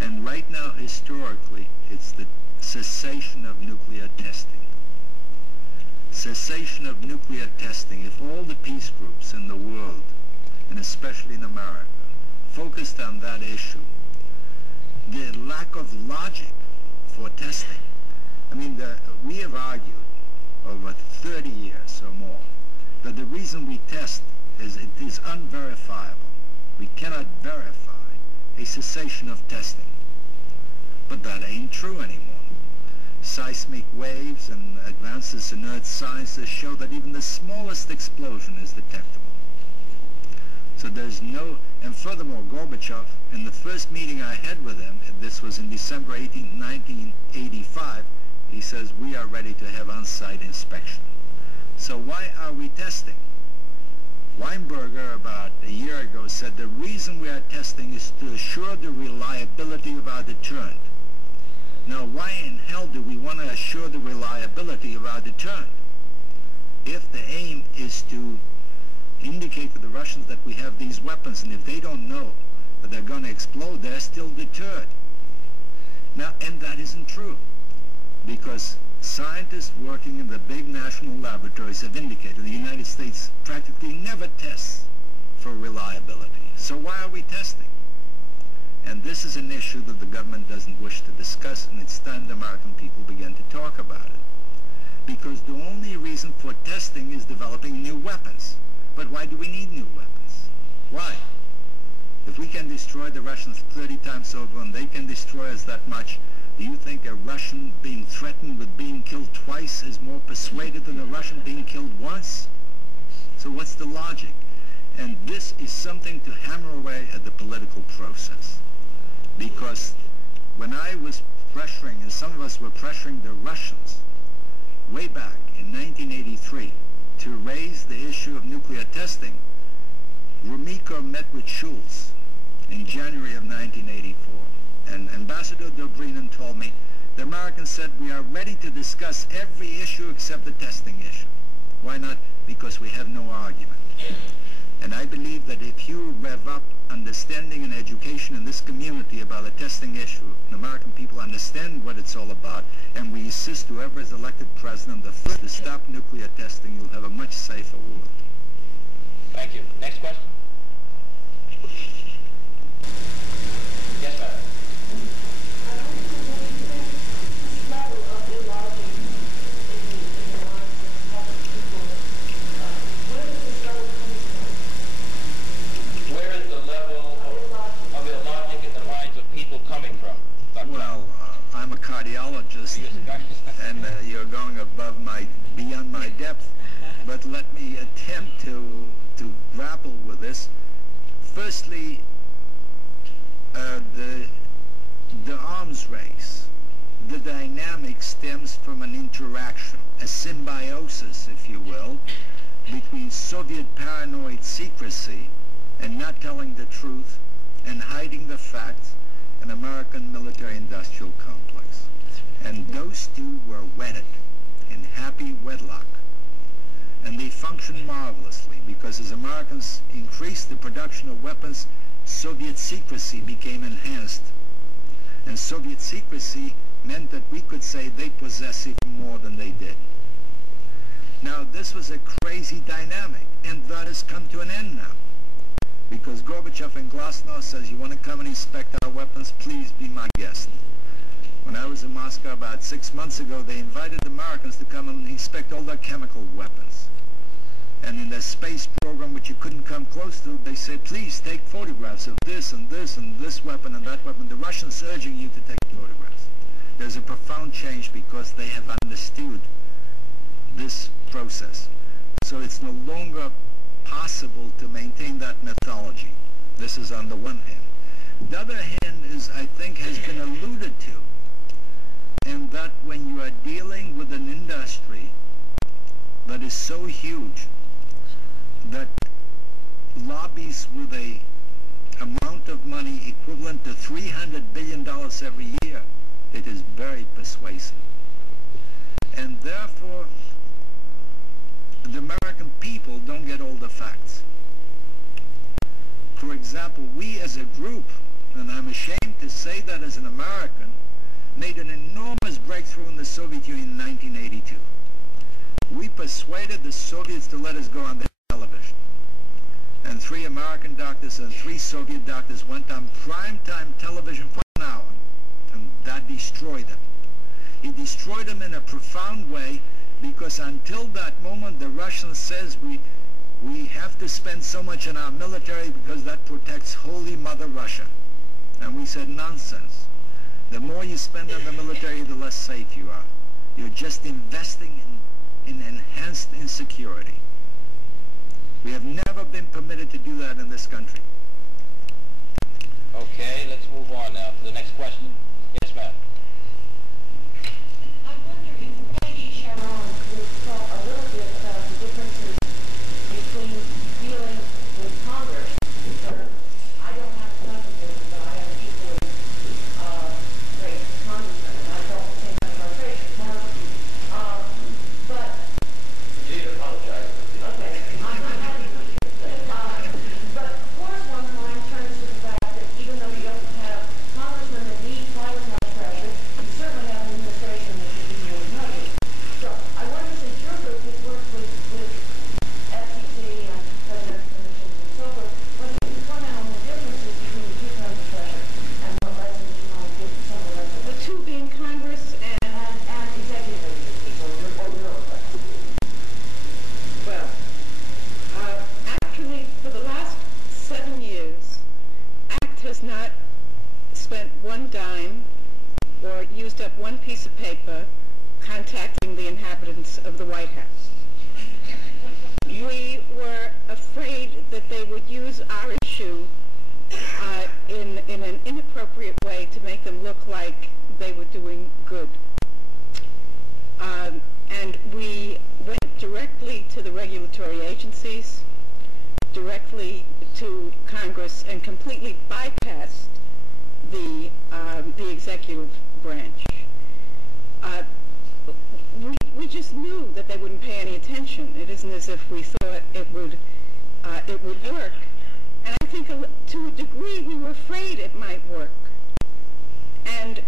And right now, historically, it's the cessation of nuclear testing. Cessation of nuclear testing. If all the peace groups in the world, and especially in America, focused on that issue, the lack of logic for testing. I mean, we have argued over 30 years or more that the reason we test is it is unverifiable. We cannot verify a cessation of testing. But that ain't true anymore. Seismic waves and advances in earth sciences show that even the smallest explosion is detectable. So there's no, and furthermore, Gorbachev, in the first meeting I had with him, this was in December 1985, he says, we are ready to have on-site inspection. So why are we testing? Weinberger, about a year ago, said the reason we are testing is to assure the reliability of our deterrent. Now, why in hell do we want to assure the reliability of our deterrent? If the aim is to indicate to the Russians that we have these weapons, and if they don't know that they're going to explode, they're still deterred. Now, and that isn't true, because scientists working in the big national laboratories have indicated the United States practically never tests for reliability. So why are we testing? And this is an issue that the government doesn't wish to discuss, and it's time the American people begin to talk about it. Because the only reason for testing is developing new weapons. But why do we need new weapons? Why? If we can destroy the Russians 30 times over and they can destroy us that much, do you think a Russian being threatened with being killed twice is more persuaded than a Russian being killed once? So what's the logic? And this is something to hammer away at the political process. Because when I was pressuring, and some of us were pressuring the Russians way back in 1983 to raise the issue of nuclear testing, Gromyko met with Schulz in January of 1984. And Ambassador Dobrynin told me, the Americans said, we are ready to discuss every issue except the testing issue. Why not? Because we have no argument. And I believe that if you rev up understanding and education in this community about the testing issue, and American people understand what it's all about, and we assist whoever is elected president to stop nuclear testing, you'll have a much safer world. Thank you. Next question? Yes, ma'am. Well, I'm a cardiologist, and you're going beyond my depth. But let me attempt to grapple with this. Firstly, the arms race, the dynamic stems from an interaction, a symbiosis, if you will, between Soviet paranoid secrecy and not telling the truth and hiding the facts, an American military-industrial complex. And those two were wedded in happy wedlock. And they functioned marvelously, because as Americans increased the production of weapons, Soviet secrecy became enhanced. And Soviet secrecy meant that we could say they possess even more than they did. Now, this was a crazy dynamic, and that has come to an end now. Because Gorbachev and Glasnost says, you want to come and inspect our weapons, please be my guest. When I was in Moscow about 6 months ago, they invited the Americans to come and inspect all their chemical weapons. And in their space program, which you couldn't come close to, they say, please take photographs of this and this and this weapon and that weapon. The Russians urging you to take photographs. There's a profound change because they have understood this process. So it's no longer possible to maintain that mythology. This is on the one hand. The other hand is, I think, has been alluded to, in that when you are dealing with an industry that is so huge that lobbies with a amount of money equivalent to $300 billion every year, it is very persuasive. And therefore, the American people don't get all the facts. For example, we as a group, and I'm ashamed to say that as an American, made an enormous breakthrough in the Soviet Union in 1982. We persuaded the Soviets to let us go on their television. And 3 American doctors and 3 Soviet doctors went on primetime television for an hour, and that destroyed them. It destroyed them in a profound way, because until that moment the Russians says we have to spend so much on our military because that protects Holy Mother Russia. And we said, nonsense. The more you spend on the military, the less safe you are. You're just investing in enhanced insecurity. We have never been permitted to do that in this country. Okay, let's move on now to the next question. Yes, ma'am. I wonder if Peggy Charron would talk a little bit about the differences between dealing with Congress, where I don't have to congressman, but I have an equally great congressman, and I don't think I'm a great congressman. But You need to apologize. okay, I'm not happy with you. But of course, one's mind turns to the fact that even though you don't have congressmen that need quite as much pressure, you certainly have an administration that can give you a nugget. So I wonder, since your group has worked with FCC and presidential commissions and so forth, whether you can comment on the differences between the two kinds of pressure and what lessons you might give to some of the rest of The us. two being Congress And executive agencies, or your own pressure. well, actually, for the last 7 years, ACT has not spent one dime or used up one piece of paper contacting the inhabitants of the White House. We were afraid that they would use our issue in an inappropriate way to make them look like they were doing good. And we went directly to the regulatory agencies, directly to Congress, and completely bypassed the executive branch. We just knew that they wouldn't pay any attention. It isn't as if we thought it would work. And I think to a degree we were afraid it might work, and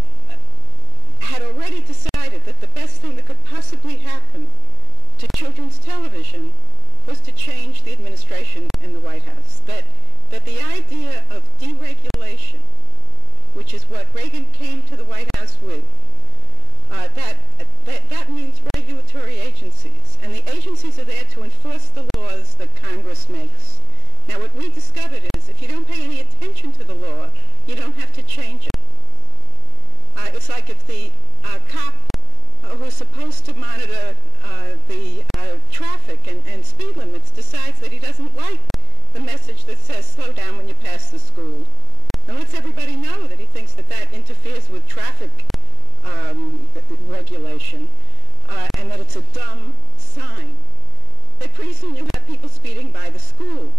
had already decided that the best thing that could possibly happen to children's television was to change the administration in the White House. That the idea of deregulation, which is what Reagan came to the White House with, that means regulatory agencies, and the agencies are there to enforce the laws that Congress makes. Now, what we discovered is if you don't pay any attention to the law, you don't have to change it. It's like if the cop who's supposed to monitor the traffic and speed limits decides that he doesn't like the message that says slow down when you pass the school, and lets everybody know that he thinks that interferes with traffic regulation, and that it's a dumb sign, then pretty soon you have people speeding by the school.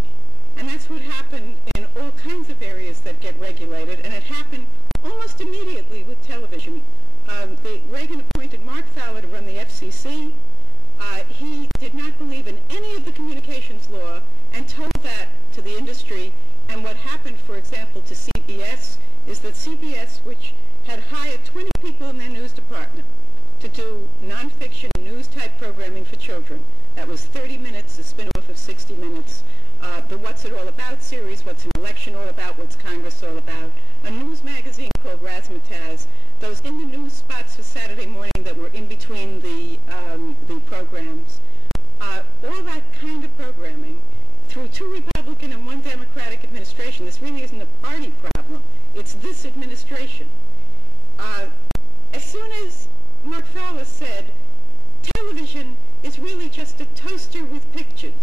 And that's what happened in all kinds of areas that get regulated, and it happened almost immediately with television. Reagan appointed Mark Fowler to run the FCC. He did not believe in any of the communications law and told that to the industry. And what happened, for example, to CBS is that CBS, which had hired 20 people in their news department to do nonfiction news-type programming for children, that was 30 minutes, a spin-off of 60 Minutes, the What's It All About series, What's an Election All About, What's Congress All About, a news magazine called Razzmatazz, those in the news spots for Saturday morning that were in between the programs, all that kind of programming through 2 Republican and 1 Democratic administration. This really isn't a party problem. It's this administration. As soon as Mark Fowler said, television is really just a toaster with pictures.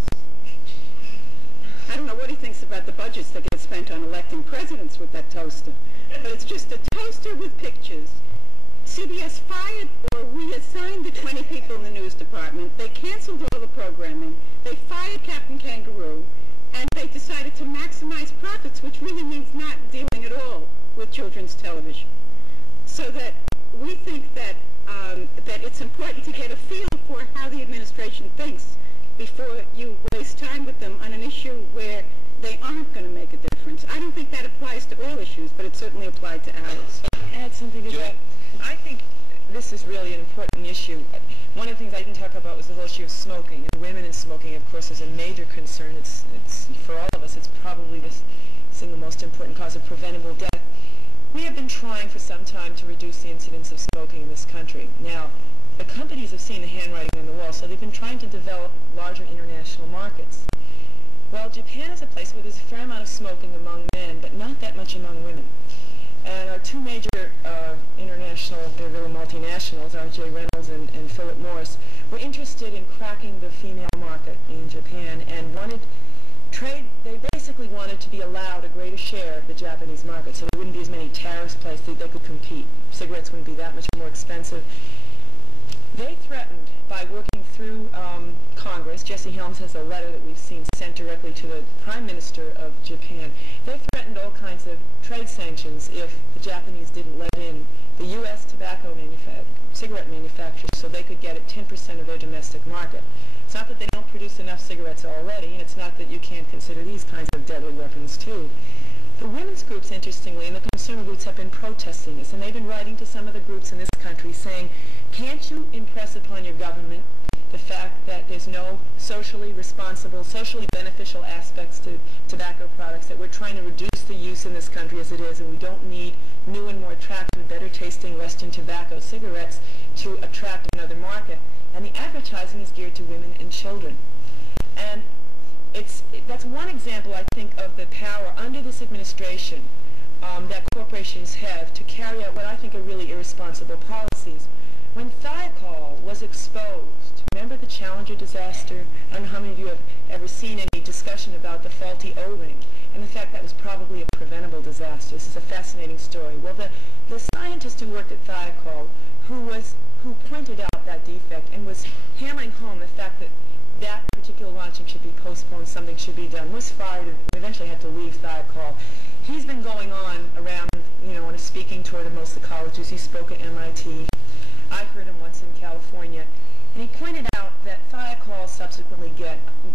I don't know what he thinks about the budgets that get spent on electing presidents with that toaster, but it's just a toaster with pictures. CBS fired or reassigned the 20 people in the news department. They canceled all the programming. They fired Captain Kangaroo, and they decided to maximize profits, which really means not dealing at all with children's television. So that we think that that it's important to get a feel for how the administration thinks before you waste time with them on an issue where they aren't going to make a difference. I don't think that applies to all issues, but it certainly applied to ours. Add something to that. I think this is really an important issue. One of the things I didn't talk about was the whole issue of smoking. And women in smoking, of course, is a major concern. It's for all of us, it's probably the single most important cause of preventable death. We have been trying for some time to reduce the incidence of smoking in this country. Now, the companies have seen the handwriting on the wall, so they've been trying to develop larger international markets. Well, Japan is a place where there's a fair amount of smoking among men, but not that much among women. And our 2 major international, they're little multinationals, R.J. Reynolds and Philip Morris, were interested in cracking the female market in Japan and wanted trade. They basically wanted to be allowed a greater share of the Japanese market, so there wouldn't be as many tariffs placed that they could compete. Cigarettes wouldn't be that much more expensive. They threatened, by working through Congress, Jesse Helms has a letter that we've seen sent directly to the Prime Minister of Japan. They threatened all kinds of trade sanctions if the Japanese didn't let in the U.S. cigarette manufacturers so they could get at 10% of their domestic market. It's not that they don't produce enough cigarettes already, and it's not that you can't consider these kinds of deadly weapons too. The women's groups, interestingly, and the consumer groups have been protesting this, and they've been writing to some of the groups in this country saying, can't you impress upon your government the fact that there's no socially responsible, socially beneficial aspects to tobacco products, that we're trying to reduce the use in this country as it is, and we don't need new and more attractive, better tasting Western tobacco cigarettes to attract another market. And the advertising is geared to women and children. And that's one example, I think, of the power under this administration that corporations have to carry out what I think are really irresponsible policies. When thiokol was exposed, remember the Challenger disaster? I don't know how many of you have ever seen any discussion about the faulty O-ring and the fact that was probably a preventable disaster. This is a fascinating story. Well, the scientist who worked at thiokol, who pointed out that defect and was hammering home the fact that that particular launching should be postponed, something should be done, was fired and eventually had to leave thiokol. He's been going on around, on a speaking tour to most of the colleges. He spoke at MIT. I heard him once in California. And he pointed out that thiokol subsequently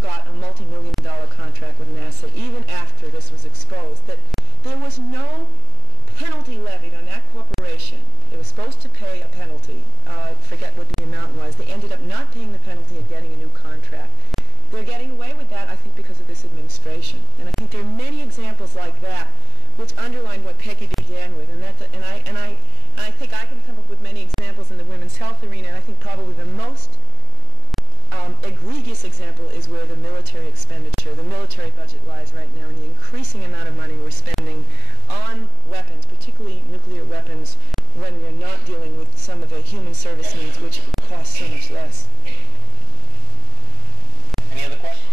got a multi-million-dollar contract with NASA even after this was exposed, that there was no penalty levied on that corporation. They were supposed to pay a penalty. I forget what the amount was. They ended up not paying the penalty and getting a new contract. They're getting away with that, I think, because of this administration. And I think there are many examples like that which underline what Peggy began with. And I think I can come up with many examples in the women's health arena, and I think probably the most egregious example is where the military expenditure, the military budget lies right now, and the increasing amount of money we're spending on weapons, particularly nuclear weapons, when we're not dealing with some of the human service needs, which cost so much less. Any other questions?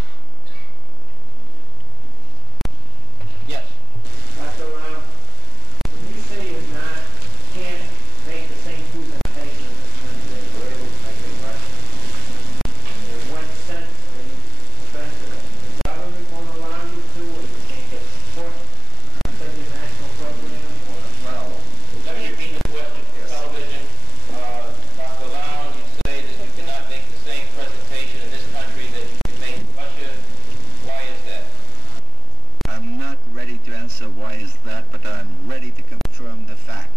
Yes. Dr. Lown, when you say can't make the same presentation as they were able to make it right, in what sense are you offensive? The government won't allow you to, or you can't get support from the national program, or well? Let me repeat the question for television. Dr. Lown, you say that you cannot make the same presentation in this country that you can make in Russia. Why is that? I'm not ready to answer why is that, but I'm ready to confirm the fact.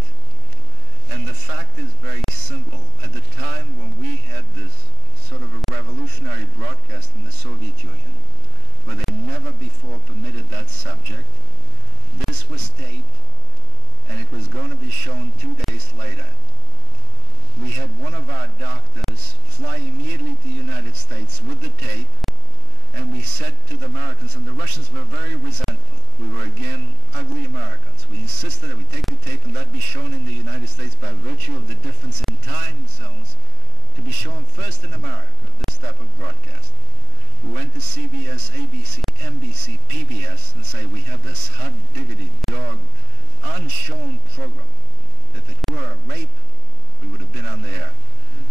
And the fact is very simple. At the time when we had this sort of a revolutionary broadcast in the Soviet Union, where they never before permitted that subject. This was taped, and it was going to be shown 2 days later. We had one of our doctors fly immediately to the United States with the tape, and we said to the Americans, and the Russians were very resentful. We were, again, ugly Americans. We insisted that we take the tape and that be shown in the United States by virtue of the difference in time zones, to be shown first in America, this type of broadcast. We went to CBS, ABC, NBC, PBS, and say, we have this hot diggity dog unshown program. If it were a rape, we would have been on the air.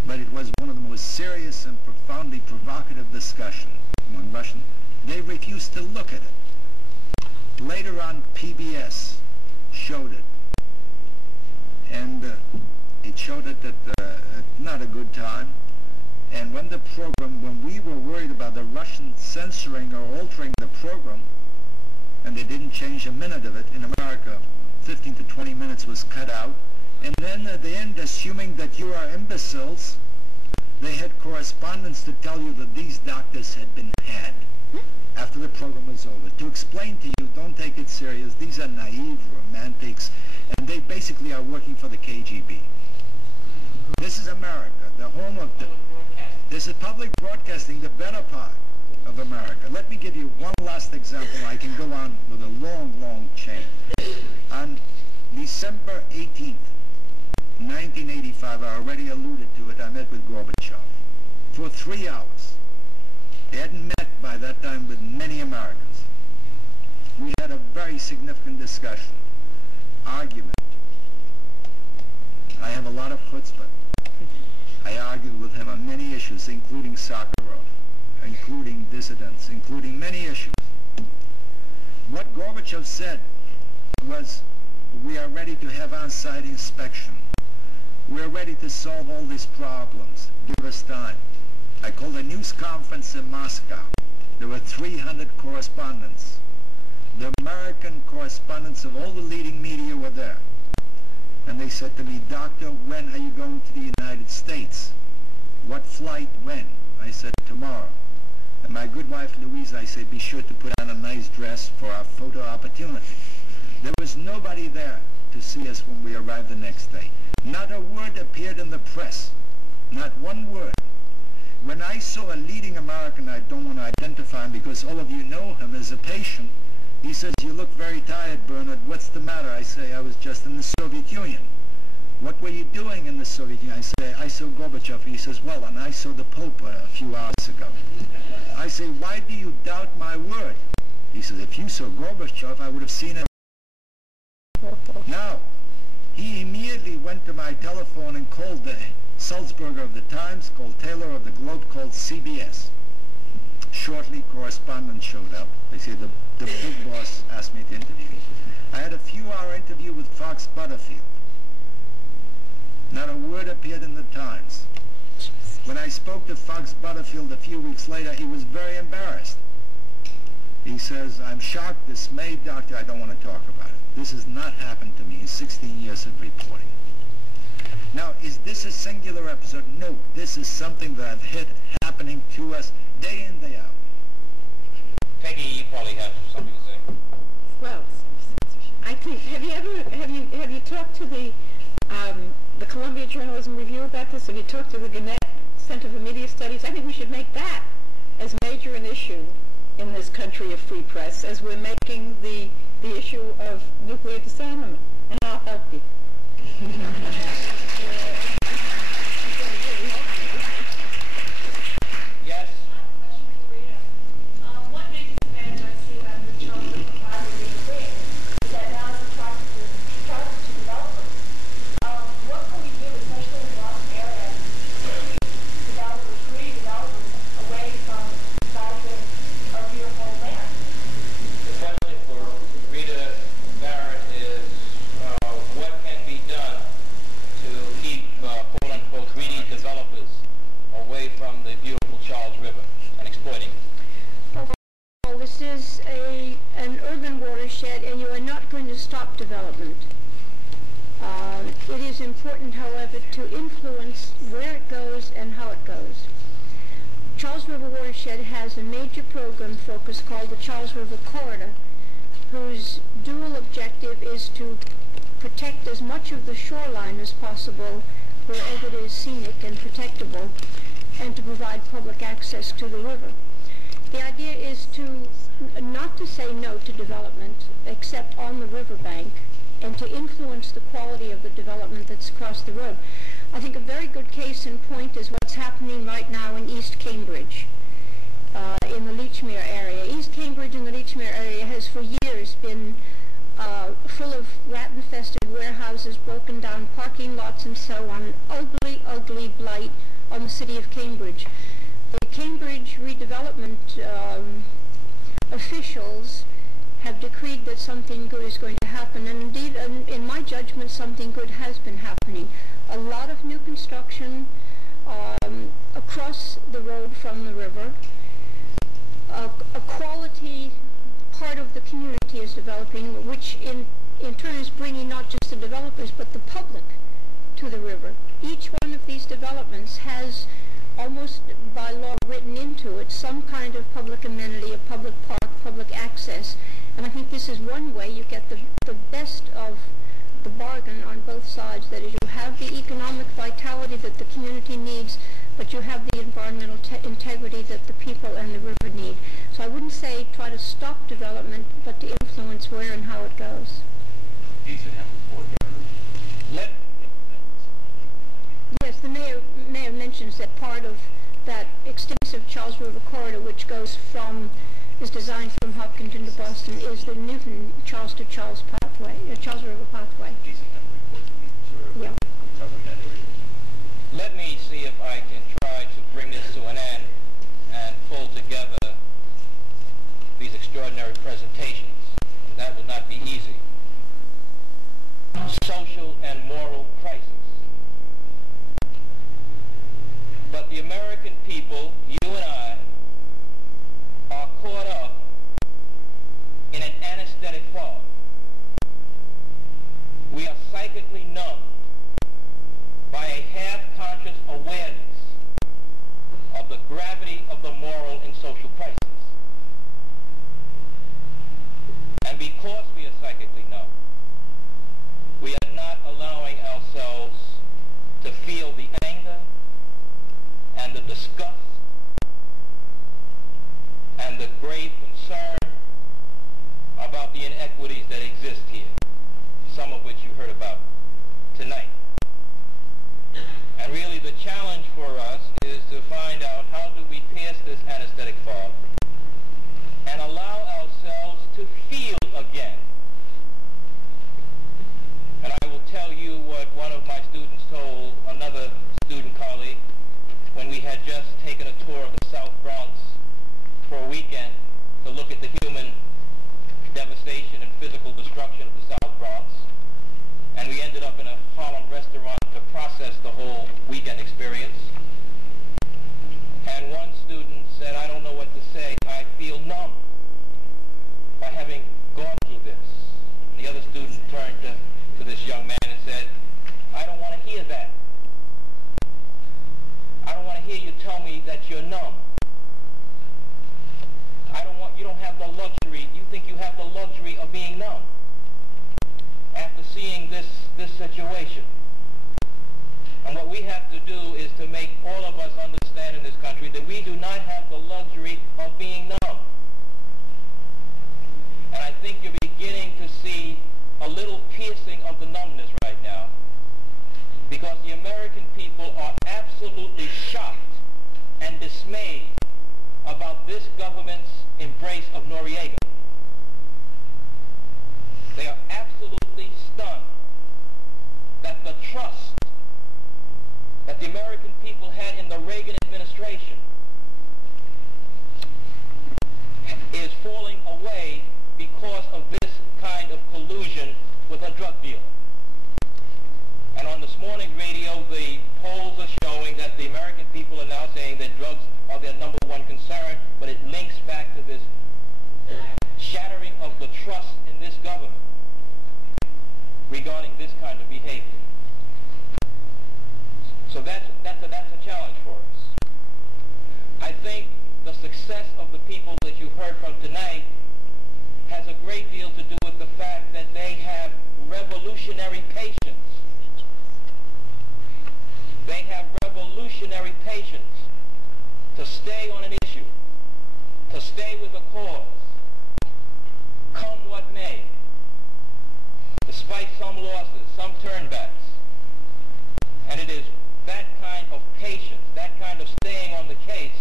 But it was one of the most serious and profoundly provocative discussions among Russians. They refused to look at it. Later on, PBS showed it. And it showed it at not a good time. And when the program, when we were worried about the Russians censoring or altering the program, and they didn't change a minute of it, in America, 15 to 20 minutes was cut out. And then at the end, assuming that you are imbeciles, they had correspondence to tell you that these doctors had been had after the program was over, to explain to you, don't take it serious, these are naive romantics, and they basically are working for the KGB. This is America, the home of the... This is public broadcasting, the better part of America. Let me give you one last example. I can go on with a long, long chain. On December 18th, 1985, I already alluded to it, I met with Gorbachev for 3 hours. They hadn't met by that time with many Americans. We had a very significant discussion, argument. I have a lot of chutzpah. I argued with him on many issues, including Sakharov, including dissidents, including many issues. What Gorbachev said was, we are ready to have on-site inspection. We're ready to solve all these problems. Give us time. I called a news conference in Moscow. There were 300 correspondents. The American correspondents of all the leading media were there. And they said to me, Doctor, when are you going to the United States? What flight, when? I said, tomorrow. And my good wife, Louise, I said, be sure to put on a nice dress for our photo opportunity. There was nobody there to see us when we arrived the next day. Not a word appeared in the press. Not one word. When I saw a leading American, I don't want to identify him because all of you know him as a patient, he says, you look very tired, Bernard. What's the matter? I say, I was just in the Soviet Union. What were you doing in the Soviet Union? I say, I saw Gorbachev. He says, well, and I saw the Pope a few hours ago. I say, why do you doubt my word? He says, if you saw Gorbachev, I would have seen it. Now, he immediately went to my telephone and called the Sulzberger of the Times, called Taylor of the Globe, called CBS. Shortly, correspondents showed up. They say the big boss asked me to interview. I had a few-hour interview with Fox Butterfield. Not a word appeared in the Times. When I spoke to Fox Butterfield a few weeks later, he was very embarrassed. He says, I'm shocked, dismayed, doctor, I don't want to talk about it. This has not happened to me in 16 years of reporting. Now, is this a singular episode? No, this is something that I've had happening to us day in, day out. Peggy, you probably have something to say. Well, I think, have you talked to the Columbia Journalism Review about this? Have you talked to the Gannett Center for Media Studies? I think we should make that as major an issue in this country of free press as we're making the issue of nuclear disarmament. And I'll help you. Yes? One big advantage I see about the Charles River project being big is that now it's attractive to developers. What can we do, especially in the Boston area, to free developers away from developing our beautiful land? The question for Rita Barron is, what can be done to keep quote-unquote greedy developers away from the beautiful Charles River and exploiting it? Well, this is an urban watershed, and you are not going to stop development. It is important, however, to influence where it goes and how it goes. Charles River Watershed has a major program focus called the Charles River Corridor, whose dual objective is to protect as much of the shoreline as possible wherever it is scenic and protectable, and to provide public access to the river. The idea is not to say no to development except on the riverbank, and to influence the quality of the development that's across the road. I think a very good case in point is what's happening right now in East Cambridge, in the Lechmere area. East Cambridge in the Lechmere area has for years been full of rat-infested warehouses, broken down parking lots and so on, ugly, ugly blight on the city of Cambridge. The Cambridge redevelopment officials have decreed that something good is going to happen, and indeed, in my judgment, something good has been happening. A lot of new construction across the road from the river. A quality part of the community is developing, which in turn is bringing not just the developers but the public to the river. Each one of these developments has, almost by law written into it, some kind of public amenity, a public park, public access. And I think this is one way you get the best of the bargain on both sides. That is, you have the economic vitality that the community needs, but you have the environmental integrity that the people and the river need. So I wouldn't say try to stop development, but to influence where and how it goes. Yes, the mayor mentions that part of that extensive Charles River corridor, which is designed from Hopkinton to Boston, is the Newton Charles to Charles pathway, Charles River pathway. Yeah. Let me see if I can try to bring this to an end and pull together these extraordinary presentations. That will not be easy. Social and moral crisis. But the American people, you and I, are caught up in an anesthetic fog. We are psychically numb by a half-conscious awareness of the gravity of the moral and social crisis. And because we are psychically numb, we are not allowing ourselves to feel the anger and the disgust and the grave concern about the inequities that exist here, some of which you heard about tonight. And really the challenge for us is to find out how do we pierce this anesthetic fog and allow ourselves to feel again. And I will tell you what one of my students told another student colleague when we had just taken a tour of the South Bronx for a weekend to look at the human devastation and physical destruction of the South Bronx. And we ended up in a Harlem restaurant to process the whole weekend experience. And one student said, I don't know what to say. I feel numb by having gone through this. And the other student turned to this young man and said, I don't want to hear that. I don't want to hear you tell me that you're numb. You don't have the luxury, you think you have the luxury of being numb after seeing this situation. And what we have to do is to make all of us understand in this country that we do not have the luxury of being numb. And I think you're beginning to see a little piercing of the numbness right now, because the American people are absolutely shocked and dismayed about this government's embrace of Noriega. They are absolutely stunned that the trust that the American people had in the Reagan administration is falling away because of this kind of collusion with a drug dealer. And on this morning's radio, the polls are showing that the American people are now saying that drugs are their #1 concern, but it links back to this tonight has a great deal to do with the fact that they have revolutionary patience. They have revolutionary patience to stay on an issue, to stay with a cause, come what may, despite some losses, some turnbacks. And it is that kind of patience, that kind of staying on the case,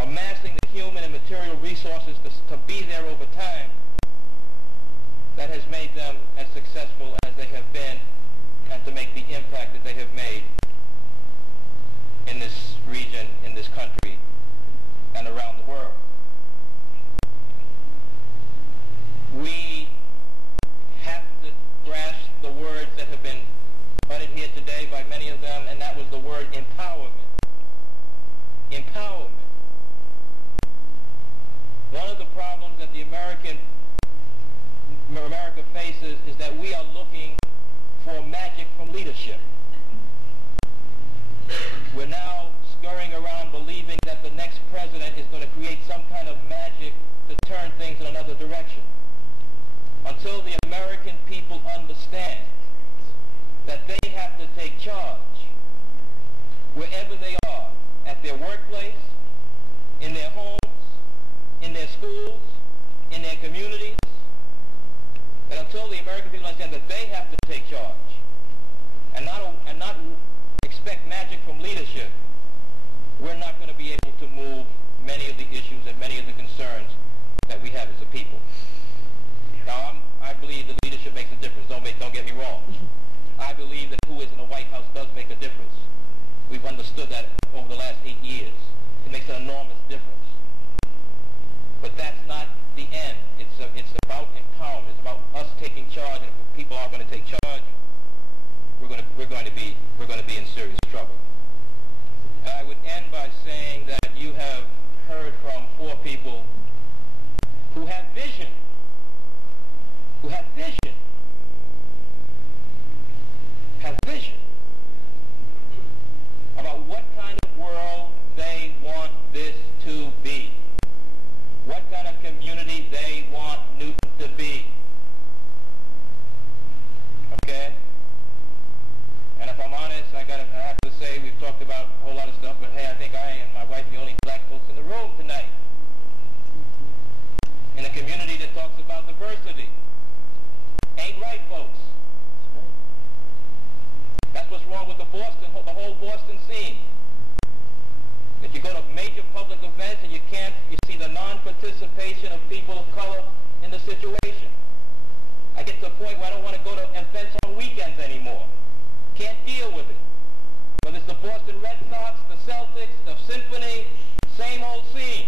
amassing the human and material resources to be there over time, that has made them as successful as they have been, and to make the impact that they have made in this region, in this country, and around the world. We have to grasp the words that have been uttered here today by many of them, and that was the word empowerment. Empowerment. One of the problems that America faces is that we are looking for magic from leadership. We're now scurrying around believing that the next president is going to create some kind of magic to turn things in another direction. Until the American people understand that they have to take charge wherever they are, at their workplace, in their homes, in their schools, in their communities, that until the American people understand that they have to take charge and not expect magic from leadership, we're not going to be able to move many of the issues and many of the concerns that we have as a people. Now, I believe that leadership makes a difference. Don't get me wrong. I believe that who is in the White House does make a difference. We've understood that over the last 8 years. It makes an enormous difference. But that's not the end. It's about empowerment. It's about us taking charge. And if people aren't going to take charge, we're going to be in serious trouble. And I would end by saying that you have heard from 4 people who have vision. Who have vision. Have vision about what kind of world they want this to be. What kind of community they want Newton to be. Okay? And if I'm honest, I have to say, we've talked about a whole lot of stuff, but hey, I think I and my wife are the only black folks in the room tonight. In a community that talks about diversity. Ain't right, folks. That's what's wrong with the whole Boston scene. If you go to major public events and you see the non-participation of people of color in the situation. I get to a point where I don't want to go to events on weekends anymore. Can't deal with it. Whether it's the Boston Red Sox, the Celtics, the Symphony, same old scene.